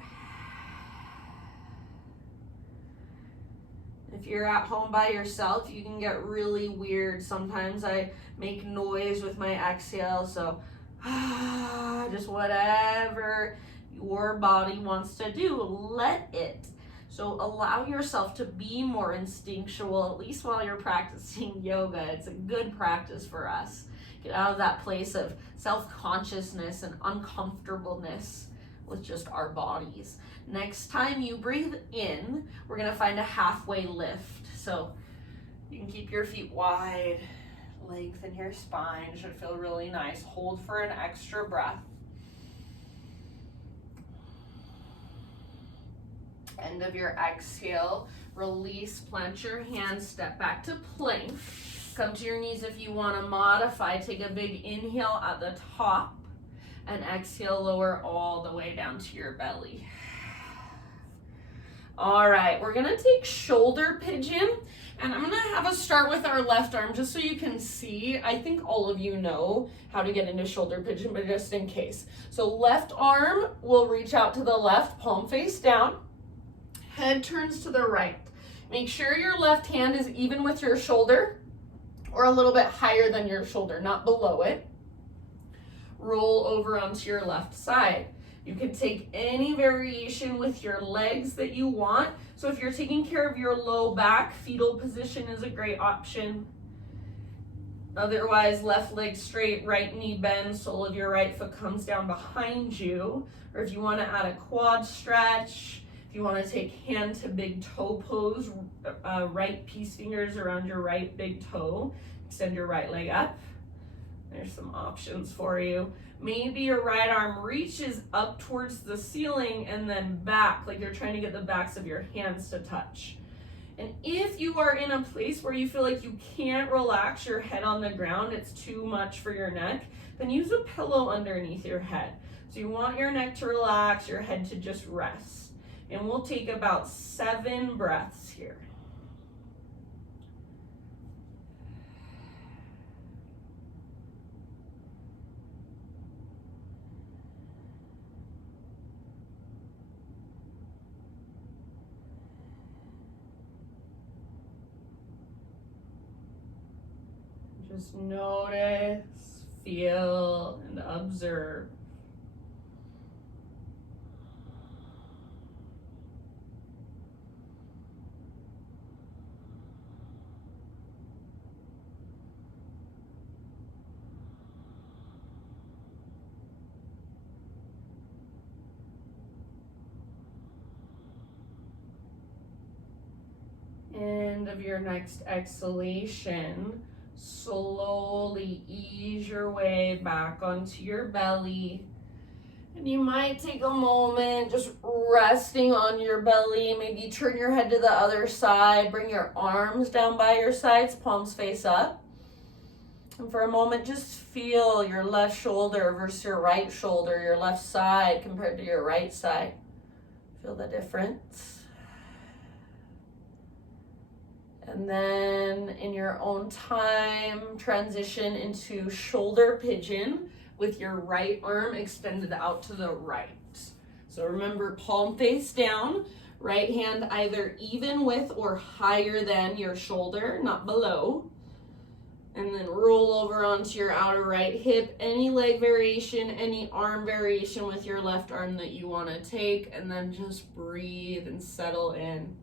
If you're at home by yourself, you can get really weird. Sometimes I make noise with my exhale, so just whatever your body wants to do, let it. So allow yourself to be more instinctual, at least while you're practicing yoga. It's a good practice for us. Get out of that place of self-consciousness and uncomfortableness with just our bodies. Next time you breathe in, we're gonna find a halfway lift. So you can keep your feet wide, lengthen your spine, should feel really nice. Hold for an extra breath. End of your exhale, release, plant your hands, step back to plank. Come to your knees if you want to modify. Take a big inhale at the top and exhale, lower all the way down to your belly. All right, we're gonna take shoulder pigeon, and I'm gonna have us start with our left arm just so you can see. I think all of you know how to get into shoulder pigeon, but just in case. So left arm will reach out to the left, palm face down. Head turns to the right. Make sure your left hand is even with your shoulder, or a little bit higher than your shoulder, not below it. Roll over onto your left side. You can take any variation with your legs that you want. So if you're taking care of your low back, fetal position is a great option. Otherwise, left leg straight, right knee bends, sole of your right foot comes down behind you. Or if you want to add a quad stretch, if you want to take hand to big toe pose, right peace fingers around your right big toe, extend your right leg up. There's some options for you. Maybe your right arm reaches up towards the ceiling and then back, like you're trying to get the backs of your hands to touch. And if you are in a place where you feel like you can't relax your head on the ground, it's too much for your neck, then use a pillow underneath your head. So you want your neck to relax, your head to just rest. And we'll take about 7 breaths here. Just notice, feel, and observe. End of your next exhalation, slowly ease your way back onto your belly. And you might take a moment just resting on your belly. Maybe turn your head to the other side. Bring your arms down by your sides, palms face up. And for a moment, just feel your left shoulder versus your right shoulder, your left side compared to your right side. Feel the difference. And then in your own time, transition into shoulder pigeon with your right arm extended out to the right. So remember, palm face down, right hand either even with or higher than your shoulder, not below. And then roll over onto your outer right hip, any leg variation, any arm variation with your left arm that you want to take, and then just breathe and settle in.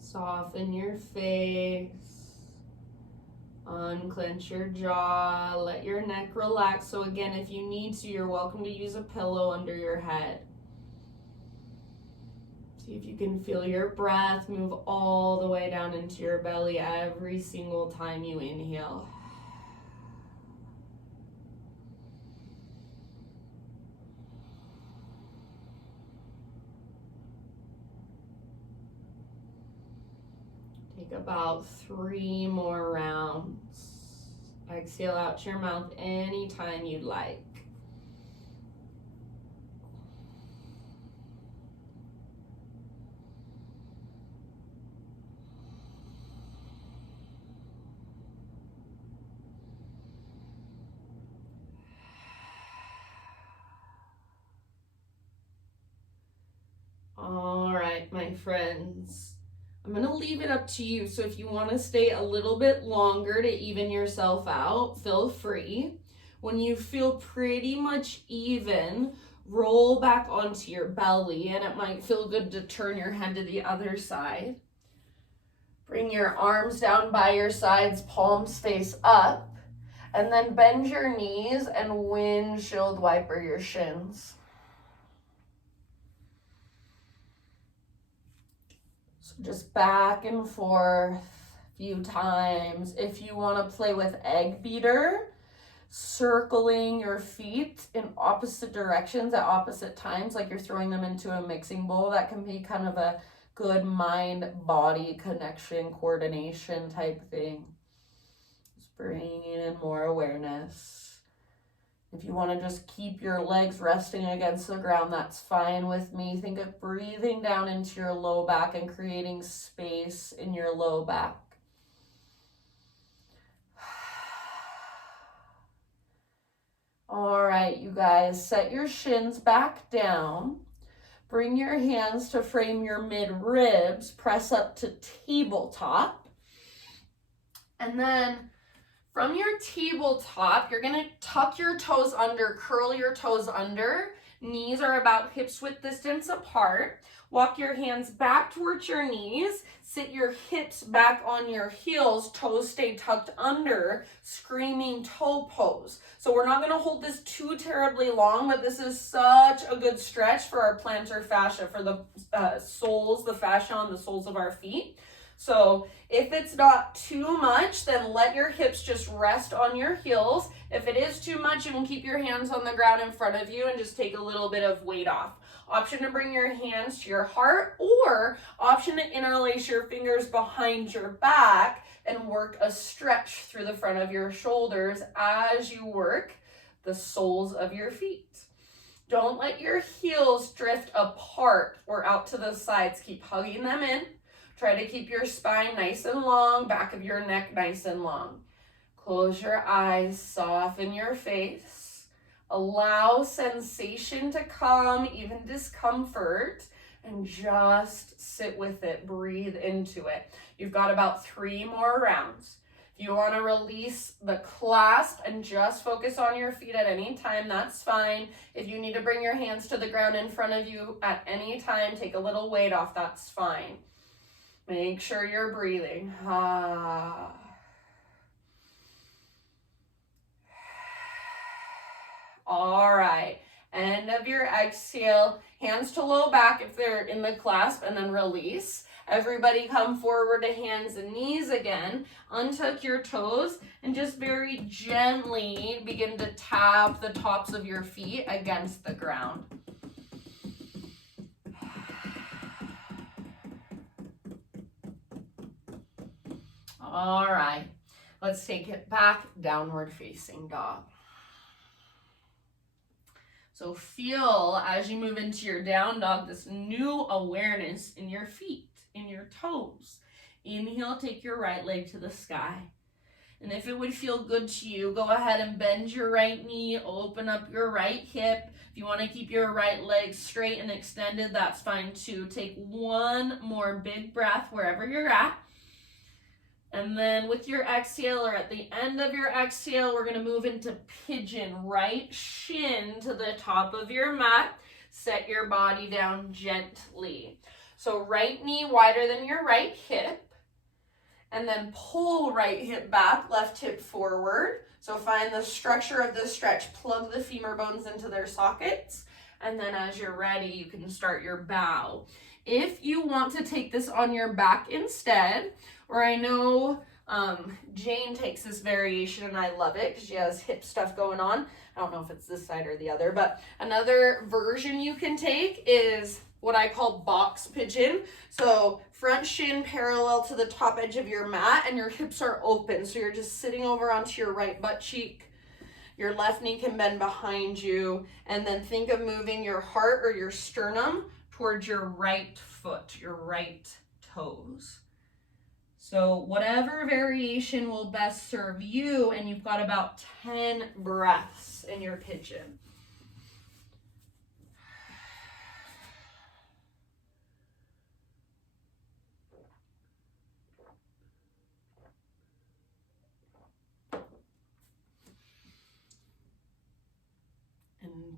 Soften your face, unclench your jaw, let your neck relax. So again, if you need to, you're welcome to use a pillow under your head. See if you can feel your breath move all the way down into your belly every single time you inhale. Take about 3 more rounds. Exhale out your mouth anytime you'd like. All right, my friends. I'm going to leave it up to you. So if you want to stay a little bit longer to even yourself out, feel free. When you feel pretty much even, roll back onto your belly, and it might feel good to turn your head to the other side. Bring your arms down by your sides, palms face up, and then bend your knees and windshield wiper your shins. Just back and forth a few times. If you want to play with egg beater, circling your feet in opposite directions at opposite times, like you're throwing them into a mixing bowl, that can be kind of a good mind-body connection, coordination type thing. Just bringing in more awareness. If you want to just keep your legs resting against the ground, that's fine with me. Think of breathing down into your low back and creating space in your low back. All right, you guys, set your shins back down. Bring your hands to frame your mid-ribs. Press up to tabletop. And then from your tabletop, you're going to tuck your toes under, curl your toes under. Knees are about hips width distance apart. Walk your hands back towards your knees. Sit your hips back on your heels. Toes stay tucked under. Screaming toe pose. So we're not going to hold this too terribly long, but this is such a good stretch for our plantar fascia, for the soles, the fascia on the soles of our feet. So if it's not too much, then let your hips just rest on your heels. If it is too much, you can keep your hands on the ground in front of you and just take a little bit of weight off. Option to bring your hands to your heart, or option to interlace your fingers behind your back and work a stretch through the front of your shoulders as you work the soles of your feet. Don't let your heels drift apart or out to the sides. Keep hugging them in. Try to keep your spine nice and long, back of your neck nice and long. Close your eyes, soften your face. Allow sensation to come, even discomfort, and just sit with it. Breathe into it. You've got about 3 more rounds. If you want to release the clasp and just focus on your feet at any time, that's fine. If you need to bring your hands to the ground in front of you at any time, take a little weight off, that's fine. Make sure you're breathing. All right. End of your exhale. Hands to low back if they're in the clasp, and then release. Everybody come forward to hands and knees again. Untuck your toes and just very gently begin to tap the tops of your feet against the ground. All right, let's take it back, downward facing dog. So feel as you move into your down dog, this new awareness in your feet, in your toes. Inhale, take your right leg to the sky. And if it would feel good to you, go ahead and bend your right knee, open up your right hip. If you want to keep your right leg straight and extended, that's fine too. Take one more big breath wherever you're at. And then with your exhale, or at the end of your exhale, we're going to move into pigeon. Right shin to the top of your mat. Set your body down gently. So right knee wider than your right hip. And then pull right hip back, left hip forward. So find the structure of this stretch. Plug the femur bones into their sockets. And then as you're ready, you can start your bow. If you want to take this on your back instead, or I know Jane takes this variation and I love it because she has hip stuff going on. I don't know if it's this side or the other, but another version you can take is what I call box pigeon. So front shin parallel to the top edge of your mat and your hips are open. So you're just sitting over onto your right butt cheek. Your left knee can bend behind you. And then think of moving your heart or your sternum towards your right foot, your right toes. So whatever variation will best serve you, and you've got about 10 breaths in your pigeon.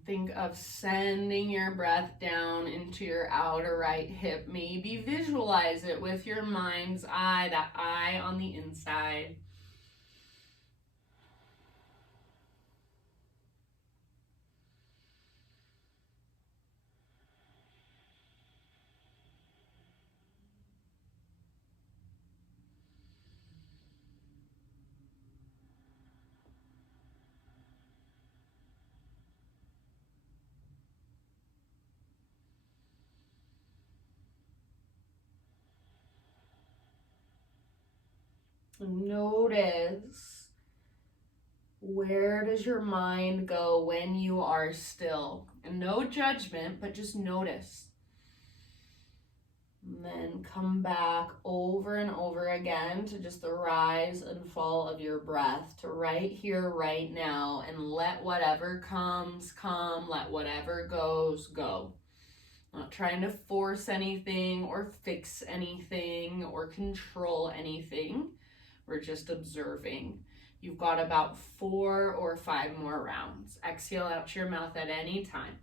Think of sending your breath down into your outer right hip. Maybe visualize it with your mind's eye, that eye on the inside. Notice, where does your mind go when you are still? And no judgment, but just notice. And then come back over and over again to just the rise and fall of your breath, to right here, right now, and let whatever comes, come, let whatever goes, go. Not trying to force anything or fix anything or control anything. We're just observing. You've got about 4 or 5 more rounds. Exhale out your mouth at any time.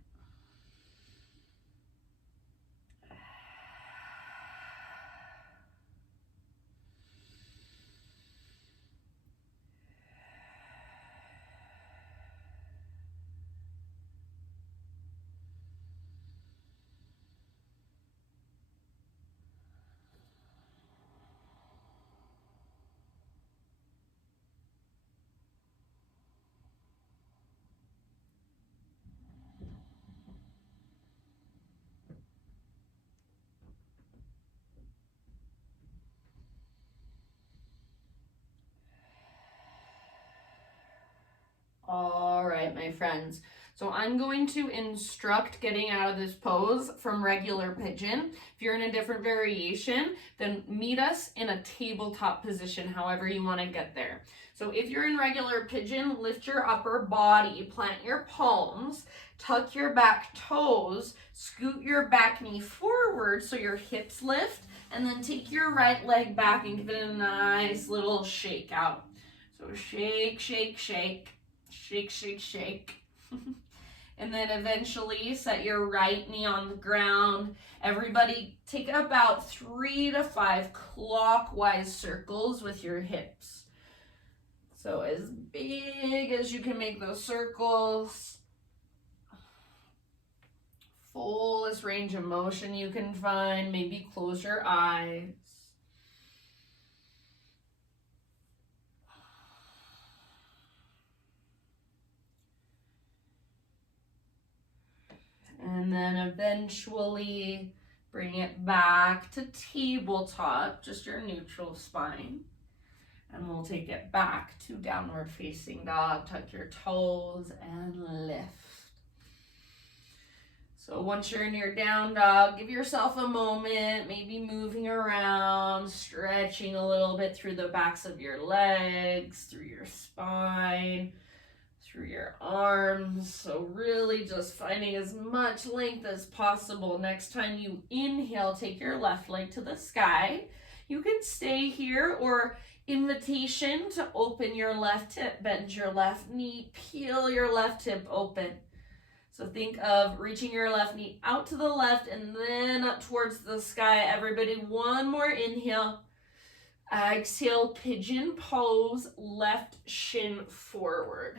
right, my friends. So I'm going to instruct getting out of this pose from regular pigeon. If you're in a different variation, then meet us in a tabletop position, however you want to get there. So if you're in regular pigeon, lift your upper body, plant your palms, tuck your back toes, scoot your back knee forward so your hips lift, and then take your right leg back and give it a nice little shake out. So shake, shake, shake, shake, shake, shake. And then eventually set your right knee on the ground. Everybody take about 3 to 5 clockwise circles with your hips. So as big as you can make those circles. Fullest range of motion you can find. Maybe close your eyes. And then eventually bring it back to tabletop, just your neutral spine. And we'll take it back to downward facing dog. Tuck your toes and lift. So once you're in your down dog, give yourself a moment, maybe moving around, stretching a little bit through the backs of your legs, through your spine, through your arms. So really just finding as much length as possible. Next time you inhale, take your left leg to the sky. You can stay here, or invitation to open your left hip, bend your left knee, peel your left hip open. So think of reaching your left knee out to the left and then up towards the sky. Everybody, one more inhale. Exhale, pigeon pose, left shin forward.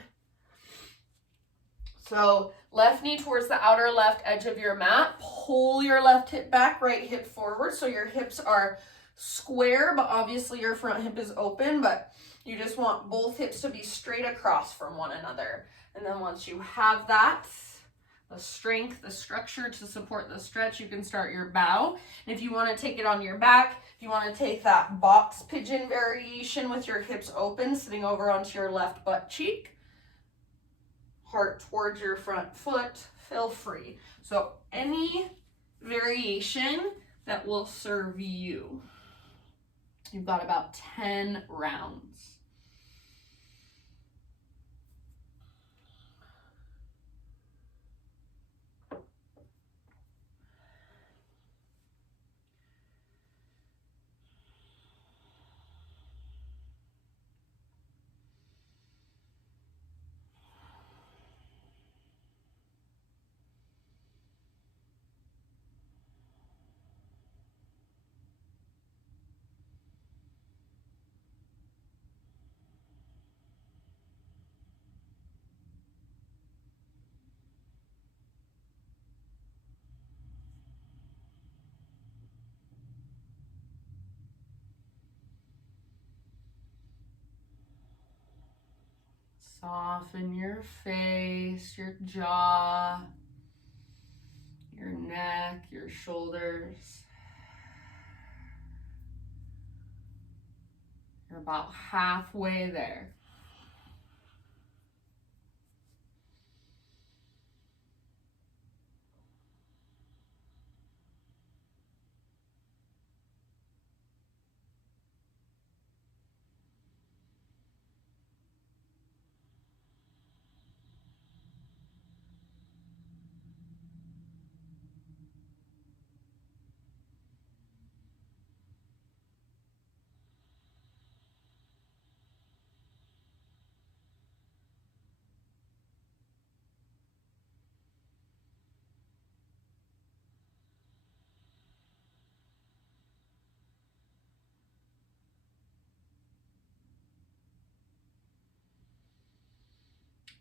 So left knee towards the outer left edge of your mat. Pull your left hip back, right hip forward. So your hips are square, but obviously your front hip is open, but you just want both hips to be straight across from one another. And then once you have that, the strength, the structure to support the stretch, you can start your bow. And if you want to take it on your back, if you want to take that box pigeon variation with your hips open, sitting over onto your left butt cheek, heart towards your front foot, feel free. So any variation that will serve you. You've got about 10 rounds. Soften your face, your jaw, your neck, your shoulders. You're about halfway there.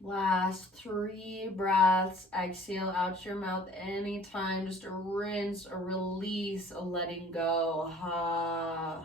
Last 3 breaths. Exhale out your mouth anytime. Just a rinse, a release, a letting go. Ha.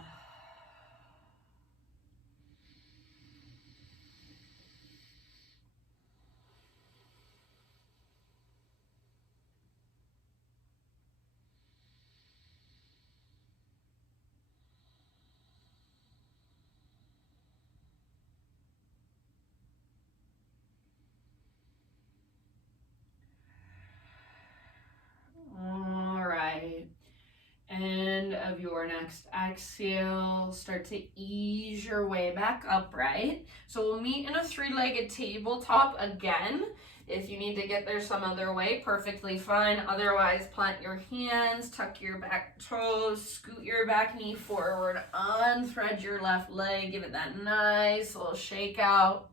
of your next exhale, start to ease your way back upright. So we'll meet in a three-legged tabletop again. If you need to get there some other way, perfectly fine. Otherwise, plant your hands, tuck your back toes, scoot your back knee forward, unthread your left leg, give it that nice little shake out.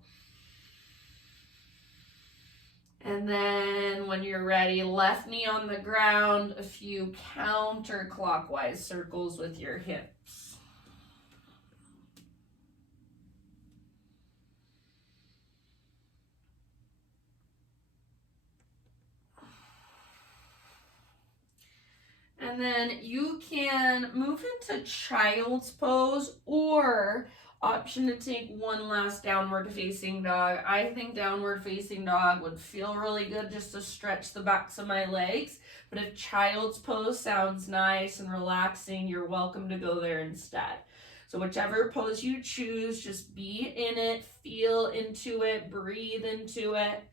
And then when you're ready, left knee on the ground, a few counterclockwise circles with your hips. And then you can move into child's pose, or option to take one last downward facing dog. I think downward facing dog would feel really good just to stretch the backs of my legs. But if child's pose sounds nice and relaxing, you're welcome to go there instead. So whichever pose you choose, just be in it, feel into it, breathe into it.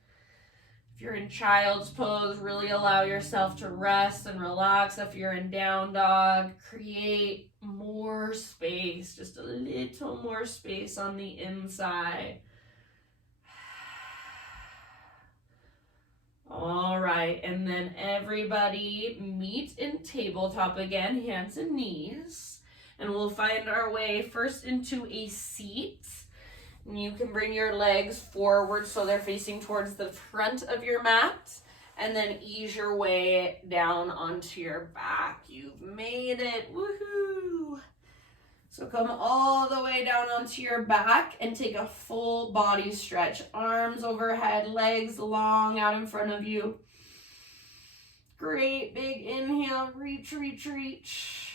If you're in child's pose, really allow yourself to rest and relax. If you're in down dog, create more space, just a little more space on the inside. All right, and then everybody meet in tabletop again, hands and knees. And we'll find our way first into a seat. You can bring your legs forward so they're facing towards the front of your mat, and then ease your way down onto your back. You've made it, woohoo! So come all the way down onto your back and take a full body stretch. Arms overhead, legs long out in front of you. Great, big inhale, reach, reach, reach.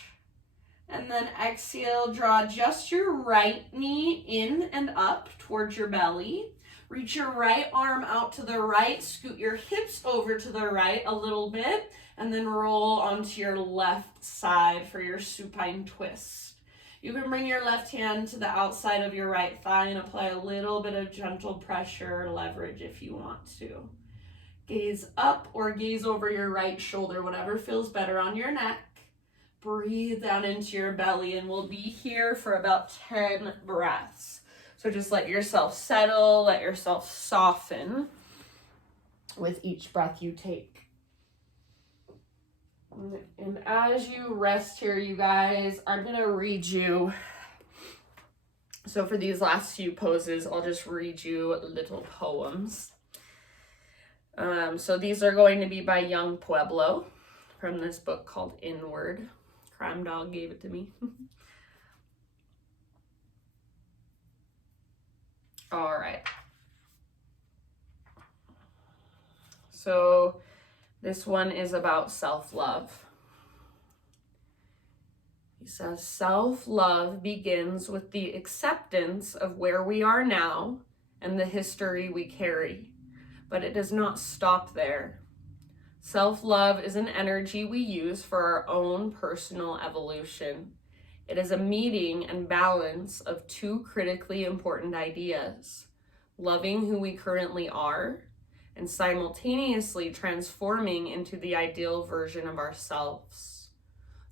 And then exhale, draw just your right knee in and up towards your belly. Reach your right arm out to the right, scoot your hips over to the right a little bit, and then roll onto your left side for your supine twist. You can bring your left hand to the outside of your right thigh and apply a little bit of gentle pressure or leverage if you want to. Gaze up or gaze over your right shoulder, whatever feels better on your neck. Breathe down into your belly, and we'll be here for about 10 breaths. So just let yourself settle, let yourself soften with each breath you take. And as you rest here, you guys, I'm going to read you. So for these last few poses, I'll just read you little poems. So these are going to be by Young Pueblo from this book called Inward. Crime Dog gave it to me. All right. So this one is about self-love. He says, self-love begins with the acceptance of where we are now and the history we carry, but it does not stop there. Self-love is an energy we use for our own personal evolution. It is a meeting and balance of two critically important ideas: loving who we currently are and simultaneously transforming into the ideal version of ourselves.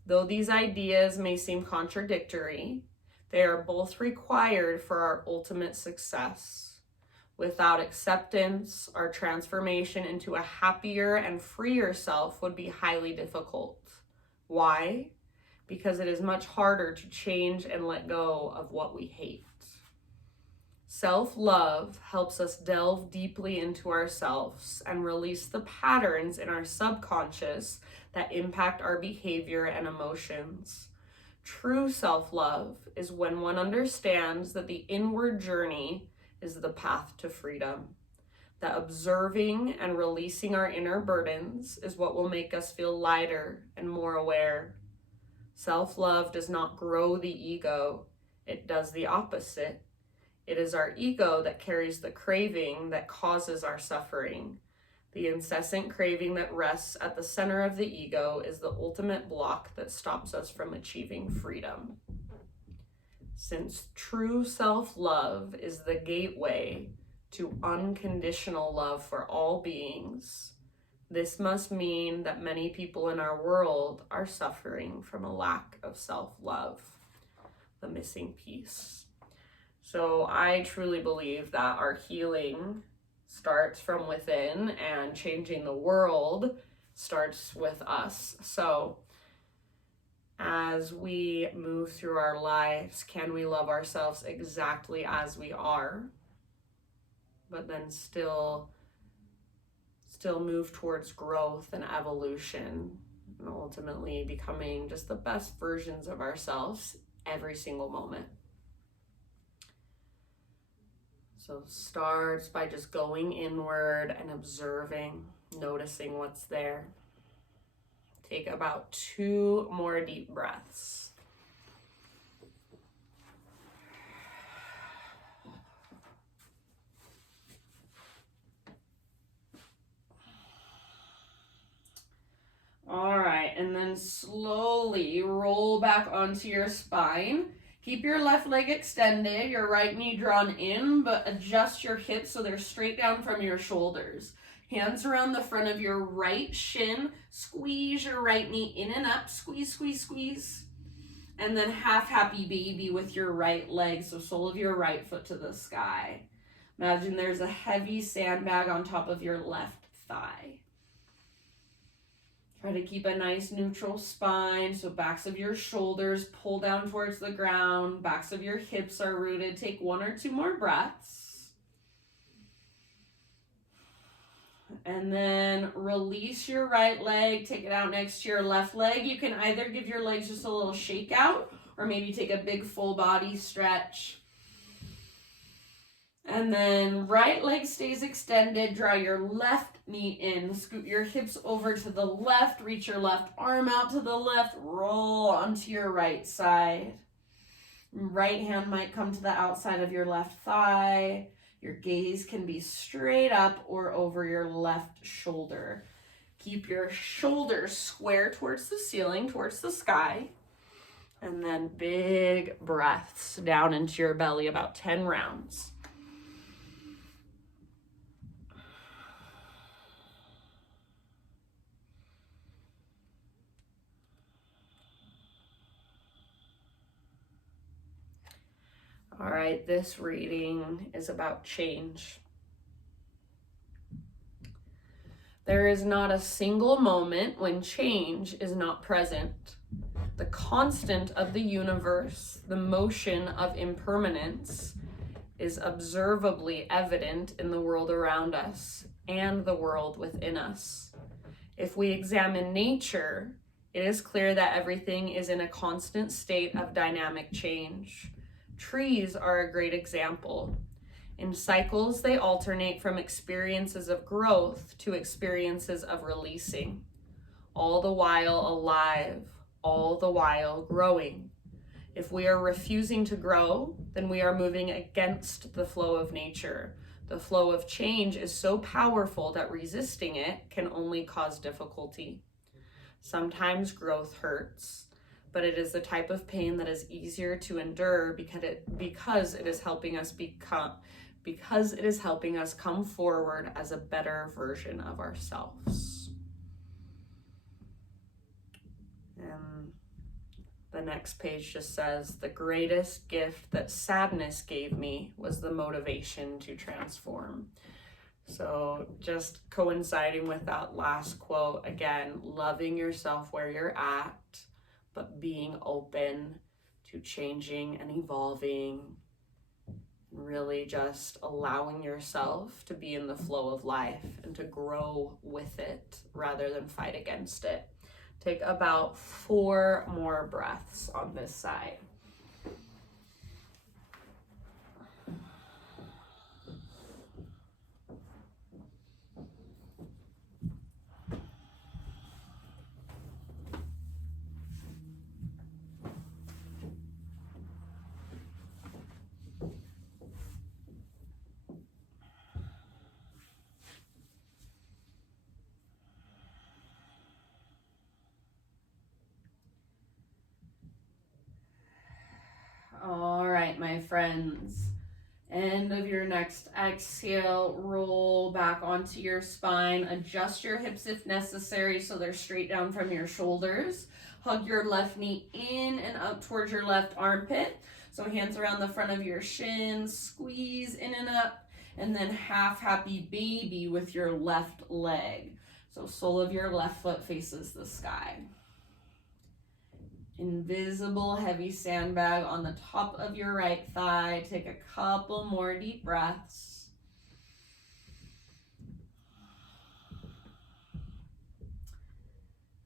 Though these ideas may seem contradictory, they are both required for our ultimate success. Without acceptance, our transformation into a happier and freer self would be highly difficult. Why? Because it is much harder to change and let go of what we hate. Self-love helps us delve deeply into ourselves and release the patterns in our subconscious that impact our behavior and emotions. True self-love is when one understands that the inward journey is the path to freedom. That observing and releasing our inner burdens is what will make us feel lighter and more aware. Self-love does not grow the ego, it does the opposite. It is our ego that carries the craving that causes our suffering. The incessant craving that rests at the center of the ego is the ultimate block that stops us from achieving freedom. Since true self-love is the gateway to unconditional love for all beings, This must mean that many people in our world are suffering from a lack of self-love, the missing piece. So I truly believe that our healing starts from within, and changing the world starts with us. So as we move through our lives, can we love ourselves exactly as we are, but then still move towards growth and evolution, and ultimately becoming just the best versions of ourselves every single moment? So starts by just going inward and observing, noticing what's there. Take about 2 more deep breaths. All right, and then slowly roll back onto your spine. Keep your left leg extended, your right knee drawn in, but adjust your hips so they're straight down from your shoulders. Hands around the front of your right shin. Squeeze your right knee in and up. Squeeze, squeeze, squeeze. And then half happy baby with your right leg, so sole of your right foot to the sky. Imagine there's a heavy sandbag on top of your left thigh. Try to keep a nice neutral spine, so backs of your shoulders pull down towards the ground, backs of your hips are rooted. Take 1 or 2 more breaths. And then release your right leg, take it out next to your left leg. You can either give your legs just a little shake out, or maybe take a big full body stretch. And then right leg stays extended, draw your left knee in, scoot your hips over to the left, reach your left arm out to the left, roll onto your right side. Right hand might come to the outside of your left thigh. Your gaze can be straight up or over your left shoulder. Keep your shoulders square towards the ceiling, towards the sky. And then big breaths down into your belly, about 10 rounds. All right, this reading is about change. There is not a single moment when change is not present. The constant of the universe, the motion of impermanence, is observably evident in the world around us and the world within us. If we examine nature, it is clear that everything is in a constant state of dynamic change. Trees are a great example. In cycles, they alternate from experiences of growth to experiences of releasing, all the while alive, all the while growing. If we are refusing to grow, then we are moving against the flow of nature. The flow of change is so powerful that resisting it can only cause difficulty. Sometimes growth hurts, but it is the type of pain that is easier to endure because it is helping us come forward as a better version of ourselves. And the next page just says, the greatest gift that sadness gave me was the motivation to transform. So just coinciding with that last quote, again, loving yourself where you're at, but being open to changing and evolving, and really just allowing yourself to be in the flow of life and to grow with it rather than fight against it. Take about 4 more breaths on this side. All right, my friends. End of your next exhale, roll back onto your spine. Adjust your hips if necessary so they're straight down from your shoulders. Hug your left knee in and up towards your left armpit. So hands around the front of your shins, squeeze in and up, and then half happy baby with your left leg. So sole of your left foot faces the sky. Invisible heavy sandbag on the top of your right thigh. Take a couple more deep breaths.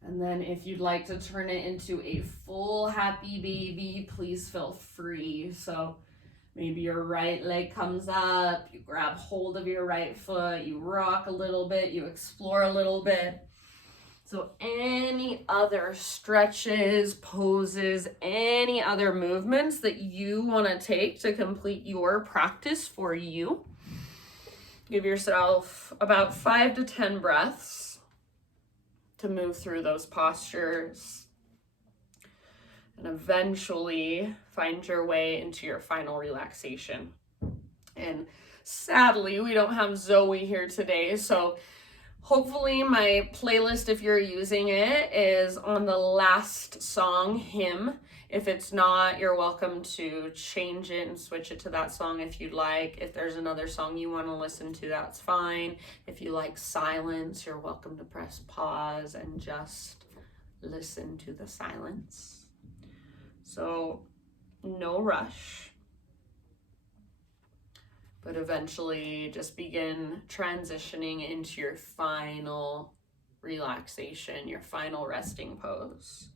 And then if you'd like to turn it into a full happy baby, please feel free. So maybe your right leg comes up, you grab hold of your right foot, you rock a little bit, you explore a little bit. So any other stretches, poses, any other movements that you want to take to complete your practice for you. Give yourself about 5 to 10 breaths to move through those postures and eventually find your way into your final relaxation. And sadly, we don't have Zoe here today, so hopefully my playlist, if you're using it, is on the last song, Hymn. If it's not, you're welcome to change it and switch it to that song if you'd like. If there's another song you want to listen to, that's fine. If you like silence, you're welcome to press pause and just listen to the silence. So no rush, but eventually just begin transitioning into your final relaxation, your final resting pose.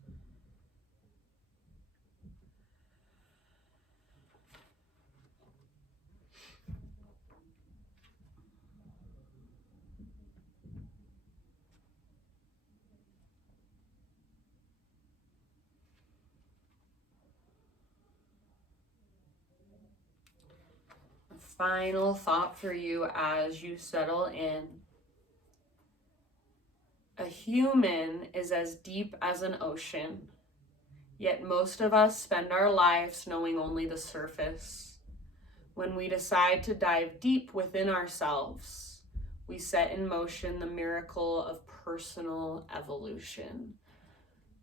Final thought for you as you settle in. A human is as deep as an ocean, yet most of us spend our lives knowing only the surface. When we decide to dive deep within ourselves, we set in motion the miracle of personal evolution.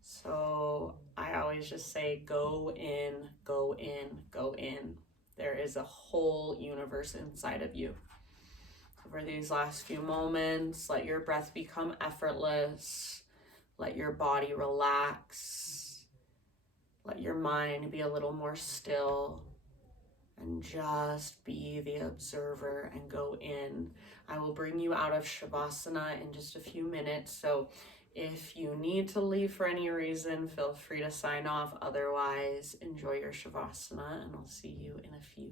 So I always just say, go in, go in, go in. There is a whole universe inside of you. Over these last few moments, let your breath become effortless. Let your body relax. Let your mind be a little more still. And just be the observer and go in. I will bring you out of Shavasana in just a few minutes. So if you need to leave for any reason, feel free to sign off. Otherwise, enjoy your Shavasana, and I'll see you in a few.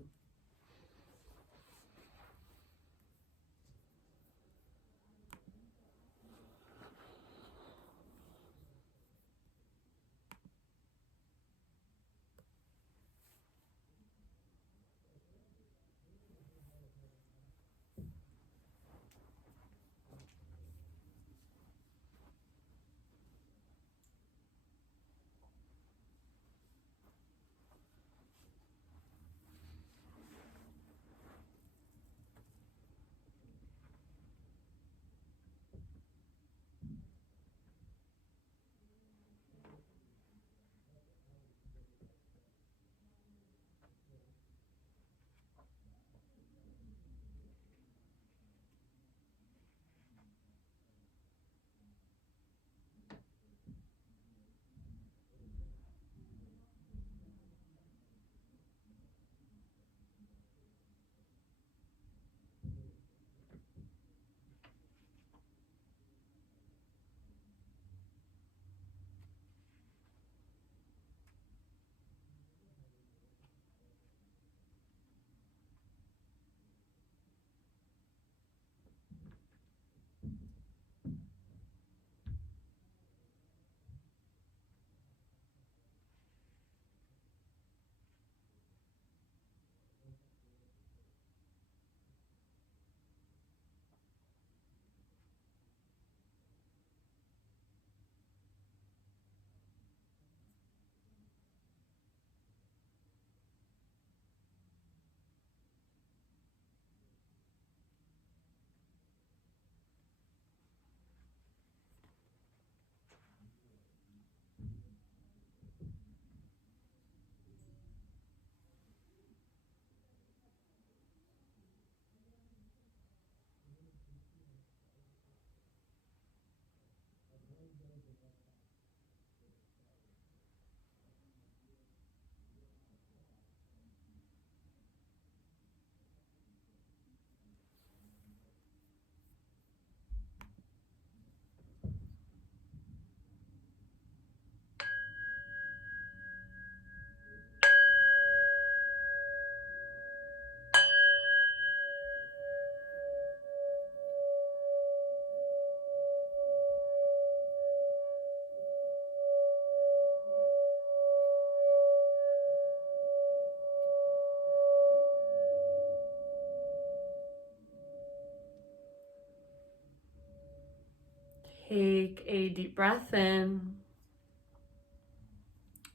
Take a deep breath in.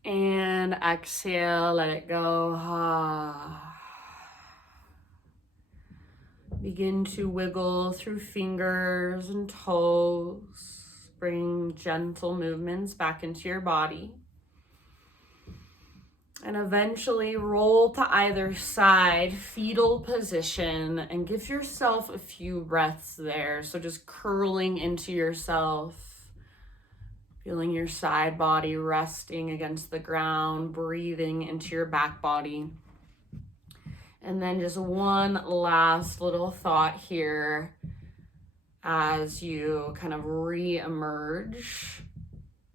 And exhale, let it go. Begin to wiggle through fingers and toes. Bring gentle movements back into your body. And eventually roll to either side, fetal position, and give yourself a few breaths there. So just curling into yourself, feeling your side body resting against the ground, breathing into your back body. And then just one last little thought here as you kind of re-emerge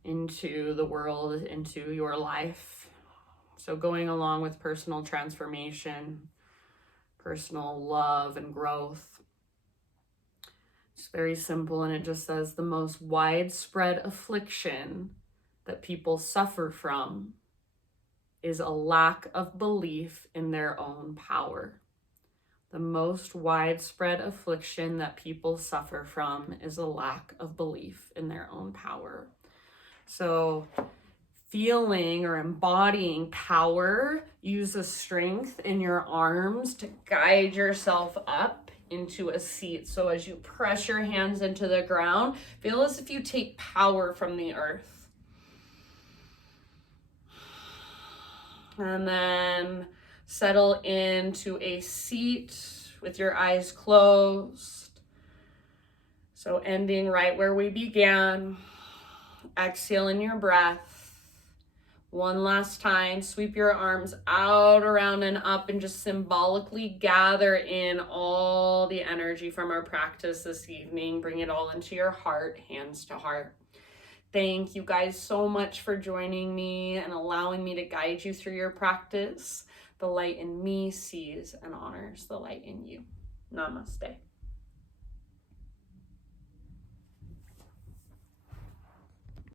into the world, into your life. So going along with personal transformation, personal love and growth. It's very simple, and it just says the most widespread affliction that people suffer from is a lack of belief in their own power. The most widespread affliction that people suffer from is a lack of belief in their own power. So feeling or embodying power, use the strength in your arms to guide yourself up into a seat. So as you press your hands into the ground, feel as if you take power from the earth. And then settle into a seat with your eyes closed. So ending right where we began. Exhale in your breath. One last time, sweep your arms out, around, and up, and just symbolically gather in all the energy from our practice this evening. Bring it all into your heart, hands to heart. Thank you guys so much for joining me and allowing me to guide you through your practice. The light in me sees and honors the light in you. Namaste.